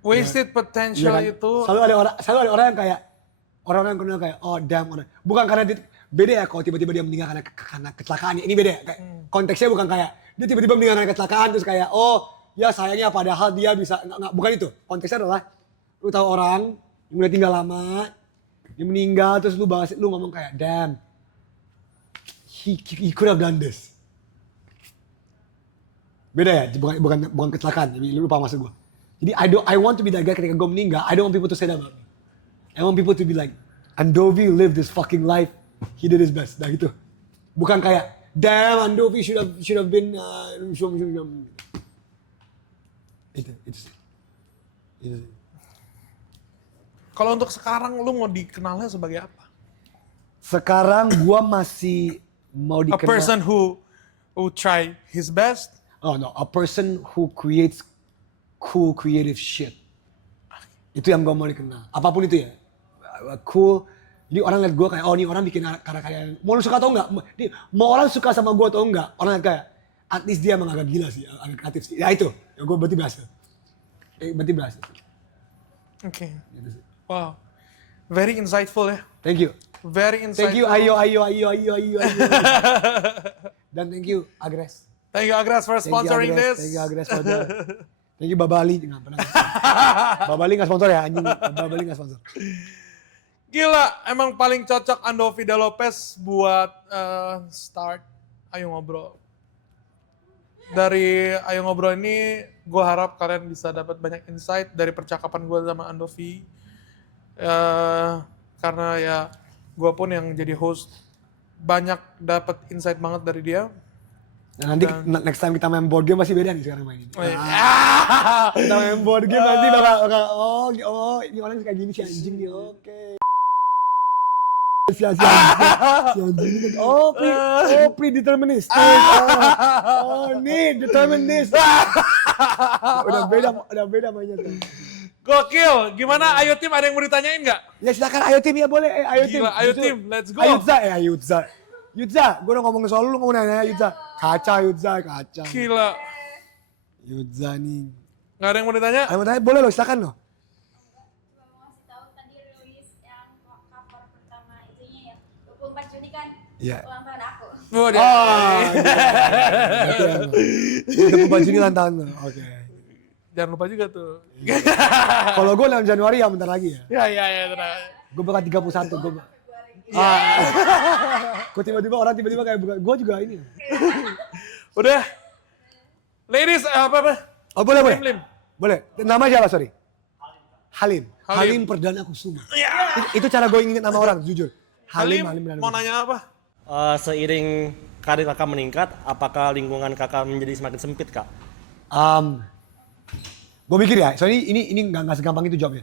Wasted potential Ya kan? itu. Selalu ada orang yang kayak, orang-orang yang kayak, oh damn. Bukan karena beda ya kalau tiba-tiba dia meninggal karena kecelakaan. Ini beda ya. Kayak, konteksnya bukan kayak, dia tiba-tiba meninggal karena kecelakaan terus kayak, oh ya sayangnya padahal dia bisa, nggak, bukan itu. Konteksnya adalah, lu tahu orang yang udah tinggal lama, dia meninggal terus lu ngomong kayak, damn, he could have done this. Beda ya, bukan kecelakaan. Jadi lu lupa maksud gue. Jadi I want to be that guy ketika gue meninggal. I don't want people to say that about me. I want people to be like, Andovi lived this fucking life. He did his best. Nah gitu. Bukan kayak damn Andovi should have been itu sih. Kalau untuk sekarang lu mau dikenalnya sebagai apa? Sekarang gua masih mau A dikenal. person who try his best. Oh no, a person who creates cool creative shit. Itu yang gue mau dikenal. Apapun itu ya. Cool. Jadi orang liat gue kayak, oh ini orang bikin karya-karya. Mau lu suka atau enggak? Mau orang suka sama gue atau enggak? Orang liat kayak, at least dia emang agak gila sih, agak kreatif sih. Ya itu, ya gue berarti berhasil. Oke. Wow. Very insightful ya. Thank you. Very insightful. Thank you, ayo. Dan thank you, Agres. Thank you Agres for sponsoring this. Thank you, Agres. Thank you, Babali. Nggak pernah. Babali nggak sponsor ya, anjing. Babali nggak sponsor. Gila, emang paling cocok Andovi De Lopez buat start Ayo Ngobrol. Dari Ayo Ngobrol ini, gue harap kalian bisa dapat banyak insight dari percakapan gue sama Andovi. Karena ya, gue pun yang jadi host, banyak dapat insight banget dari dia. Nah, nanti next time kita main board game masih beda nih sekarang main ini. Oh, iya. Kita main board game nanti bakal oh ini orang kayak gini si anjing nih, oke. Si anjing ini predeterministic. Nih deterministic. Udah beda mainnya tuh. Gokil, gimana Ayo Tim, ada yang mau ditanyain nggak? Ya silakan Ayo Tim ya boleh. Ayo Tim. Gila, Ayo Tim, let's go. Yudza, gue udah ngomong soal lu ngomong nanya Yudza. Kaca. Gila. Yudza nih. Nggak ada yang mau ditanya? Ada yang mau tanya? Boleh loh, silakan loh. Cuma mau ngasih tahu tadi rilis yang cover pertama itunya ya 24 Juni kan Iya. ulang tahun aku. Oh, dia. Udah baju ini lantaran lo. Oke. Jangan lupa juga tuh. Kalau gue 6 Januari ya bentar lagi ya. Ya, tenang. Gue bakal 31. Kok tiba-tiba orang kayak buka. Gue juga ini. Udah. Ladies, apa? Oh boleh. Lim. Boleh. Nama siapa sorry? Halim Perdana Kusuma. Itu cara gue inget nama orang jujur. Halim, Perdana mau Kusuma. nanya apa? Seiring karir kakak meningkat, apakah lingkungan kakak menjadi semakin sempit, Kak? Gue mikir ya, soalnya ini nggak segampang itu jawabnya.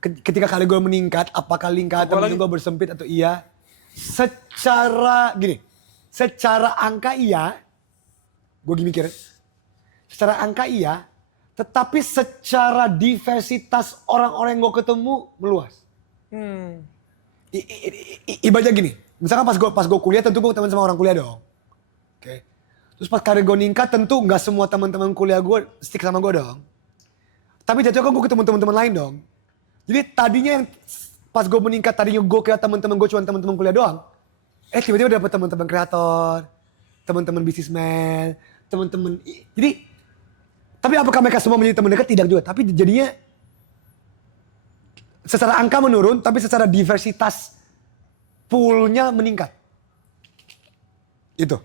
Ketika karir gue meningkat, apakah lingkaran temen gue bersempit atau iya? Secara angka iya, gue mikir. Secara angka iya, tetapi secara diversitas orang-orang yang gue ketemu meluas. Ibaratnya gini, misalkan pas gue kuliah tentu gue teman sama orang kuliah dong. Oke. Terus pas karir gue meningkat tentu nggak semua teman-teman kuliah gue stick sama gue dong. Tapi jatuhnya kan gue ketemu teman-teman lain dong. Jadi tadinya yang pas gue meningkat tadinya gue kira teman-teman gue cuma teman-teman kuliah doang. Tiba-tiba dapet teman-teman kreator, teman-teman bisnismen, teman-teman. Jadi tapi apakah mereka semua menjadi teman dekat? Tidak juga. Tapi jadinya secara angka menurun, tapi secara diversitas poolnya meningkat. Itu.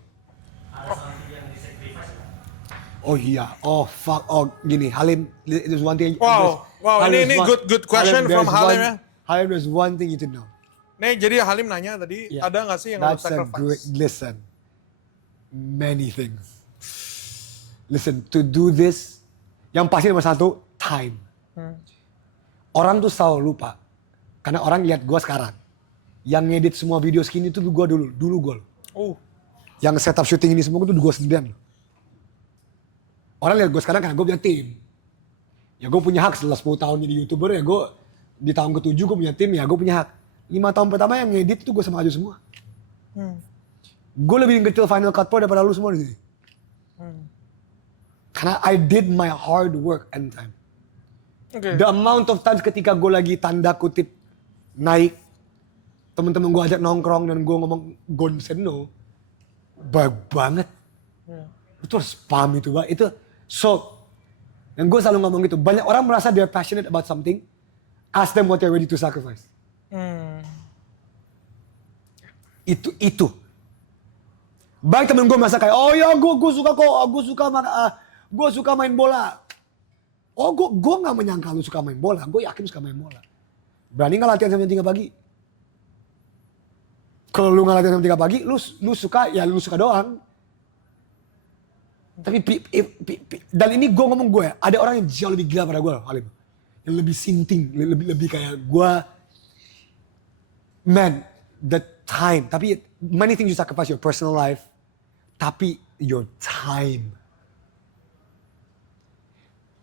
Oh iya, oh fuck, oh gini, Halim, there's one thing. Wow, ini good question from Halim ya. Halim, there's one thing you should know. Nih, jadi Halim nanya tadi, ada nggak sih yang harus sacrifice? Listen, many things. Listen, to do this, yang pasti nomor satu, time. Orang tuh selalu lupa, karena orang lihat gue sekarang. Yang ngedit semua video segini tuh gue dulu gue. Yang setup syuting ini semua tuh gue sendirian. Orang lihat gue sekarang karena gue punya tim. Ya gue punya hak setelah 10 tahun jadi YouTuber ya gue di tahun ke-7 gue punya tim ya gue punya hak. 5 tahun pertama yang ngedit itu gue sama Aju semua. Gue lebih ngetil Final Cut Pro daripada lu semua di sini. Karena I did my hard work and time. The amount of times ketika gue lagi tanda kutip naik, temen-temen gue ajak nongkrong dan gue ngomong gon seno, banyak banget. Itu spam itu Pak, itu so. Dan gue selalu ngomong gitu, banyak orang merasa they're passionate about something, ask them what they're ready to sacrifice. Itu. Baik temen gue merasa kayak, oh ya gue suka kok, gue suka main bola. Oh gue gak menyangka lu suka main bola, gue yakin suka main bola. Berani gak latihan sampai jam 3 pagi? Kalau lu nggak latihan jam 3 pagi, lu suka doang. Tapi dan ini gue ngomong gue ya, ada orang yang jauh lebih gila pada gue, Halim. Yang lebih sinting, lebih kayak gue. Man, the time. Tapi many things you sacrifice, your personal life. Tapi your time.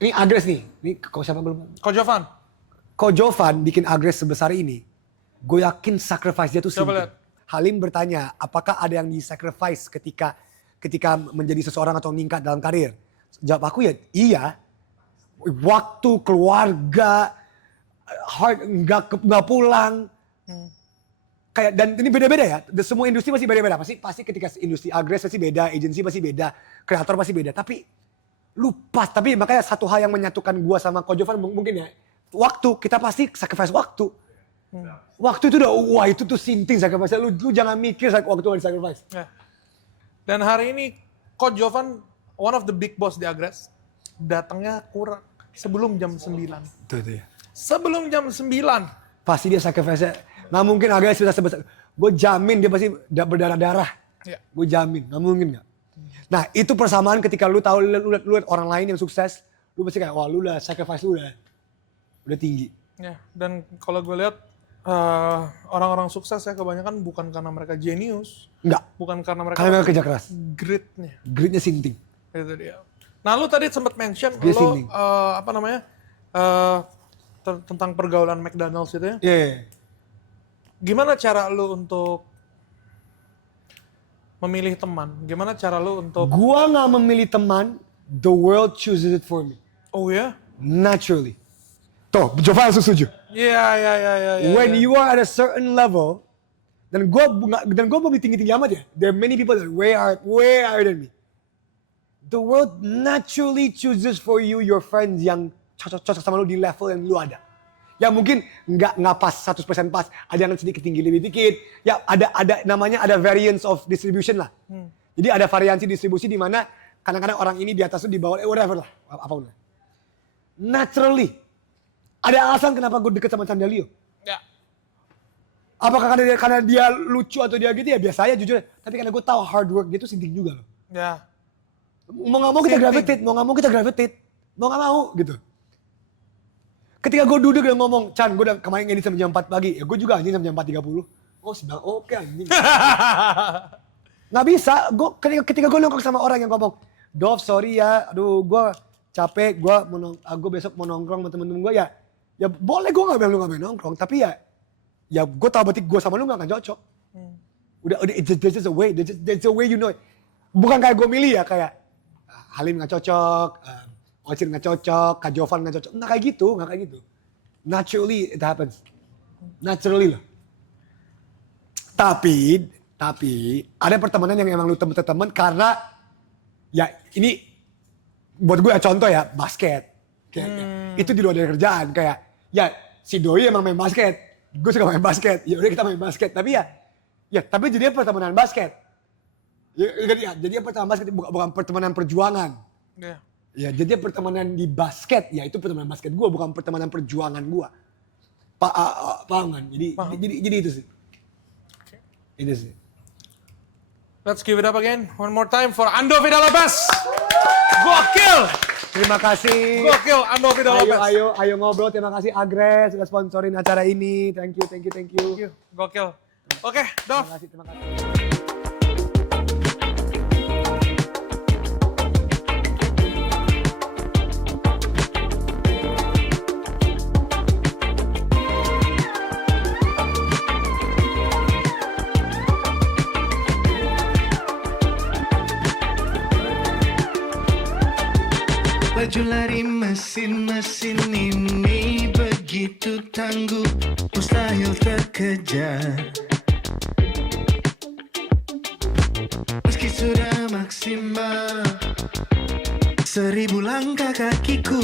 Ini Agres nih. Ini kau siapa gue lupa? Ko Jovan bikin Agres sebesar ini. Gue yakin sacrifice dia tuh Coba sinting. lihat. Halim bertanya, apakah ada yang di-sacrifice ketika menjadi seseorang atau meningkat dalam karir? Jawab aku ya, iya. Waktu, keluarga, heart, nggak pulang. Kayak, dan ini beda-beda ya. Semua industri pasti beda-beda. Pasti ketika industri Agres pasti beda, agensi pasti beda, kreator pasti beda. Tapi lupa. Tapi makanya satu hal yang menyatukan gua sama Ko Jovan mungkin ya. Waktu, kita pasti sacrifice waktu. Waktu itu udah, wah itu tuh sinting sacrifice. Lu jangan mikir waktu harus sacrifice. Ya. Dan hari ini Coach Jovan, one of the big boss di Agres, datangnya kurang sebelum jam 9. Itu ya. Sebelum jam 9. Pasti dia sacrifice-nya. Nggak mungkin Agres sudah sebesar. Gue jamin dia pasti berdarah-darah. Ya. Gue jamin, nggak mungkin nggak. Nah itu persamaan ketika lu tahu lu lihat orang lain yang sukses, lu pasti kayak wah lu udah sacrifice lu udah tinggi. Ya. Dan kalau gue lihat orang-orang sukses ya kebanyakan bukan karena mereka jenius, Enggak. bukan karena mereka Karena mereka kerja keras. gritnya. Gritnya sinting. Itu dia. Nah lu tadi sempat mention Dia lo sinting. tentang pergaulan McDonald's itu ya. Iya. Gimana cara lu untuk memilih teman? Gimana cara lu untuk Gua nggak memilih teman, the world chooses it for me. oh ya? Naturally. Tuh, Jovan langsung setuju. Iya. When you are at a certain level, dan gue belum tinggi-tinggi amat ya. There are many people that way higher than me. The world naturally chooses for you your friends yang cocok sama lu di level yang lu ada. Ya mungkin nggak pas 100% pas, ada yang sedikit tinggi lebih dikit. Ya ada variance of distribution lah. Jadi ada variansi distribusi di mana kadang-kadang orang ini di atas itu di bawah, whatever lah, apapun lah. Naturally. Ada alasan kenapa gue deket sama Candalio? Ya. Apakah karena dia lucu atau dia gitu ya biasa aja jujur. Tapi karena gue tahu hard work dia tuh sinting juga loh. Ya. Mau nggak mau kita gravitate, mau nggak mau gitu. Ketika gue duduk dan ngomong, Chan gue udah kemarin ini sampai jam 4 pagi, ya gue juga anjing sampai jam 4.30. Oh sedang oke anjing. Nggak bisa, ketika gue nongkrong sama orang yang ngomong, Dov sorry ya, aduh gue capek, gue besok mau nongkrong sama temen-temen gue ya boleh gue nggak bilang lu nggak main nongkrong, tapi ya gue tahu berarti gue sama lu nggak akan cocok. Udah there's just a way, there's a way you know it. Bukan kayak gue milih ya kayak Halim nggak cocok, Ocir nggak cocok, Kak Jovan nggak cocok, nggak kayak gitu. Naturally it happens, naturally lah. Tapi ada pertemanan yang emang lu temen karena ya ini buat gue ya contoh ya basket. Kayak, itu di luar dari kerjaan kayak ya si Doi emang main basket, gue suka main basket, ya udah kita main basket. Tapi tapi jadinya pertemanan basket. Ya jadinya pertemanan basket bukan pertemanan perjuangan. Ya jadinya pertemanan di basket, ya itu pertemanan basket gue bukan pertemanan perjuangan gue. Paham kan? Jadi itu sih. Itu sih. Let's give it up again one more time for Ando Vidal-Lopez. Gokil. Terima kasih. Gokil Ando Vidal-Lopez. Ayo ngobrol. Terima kasih Agres sudah sponsorin acara ini. Thank you. Gokil. Oke, Dov. Terima kasih. Laju lari mesin ini begitu tangguh, mustahil terkejar. Meski sudah maksimal 1000 langkah kakiku.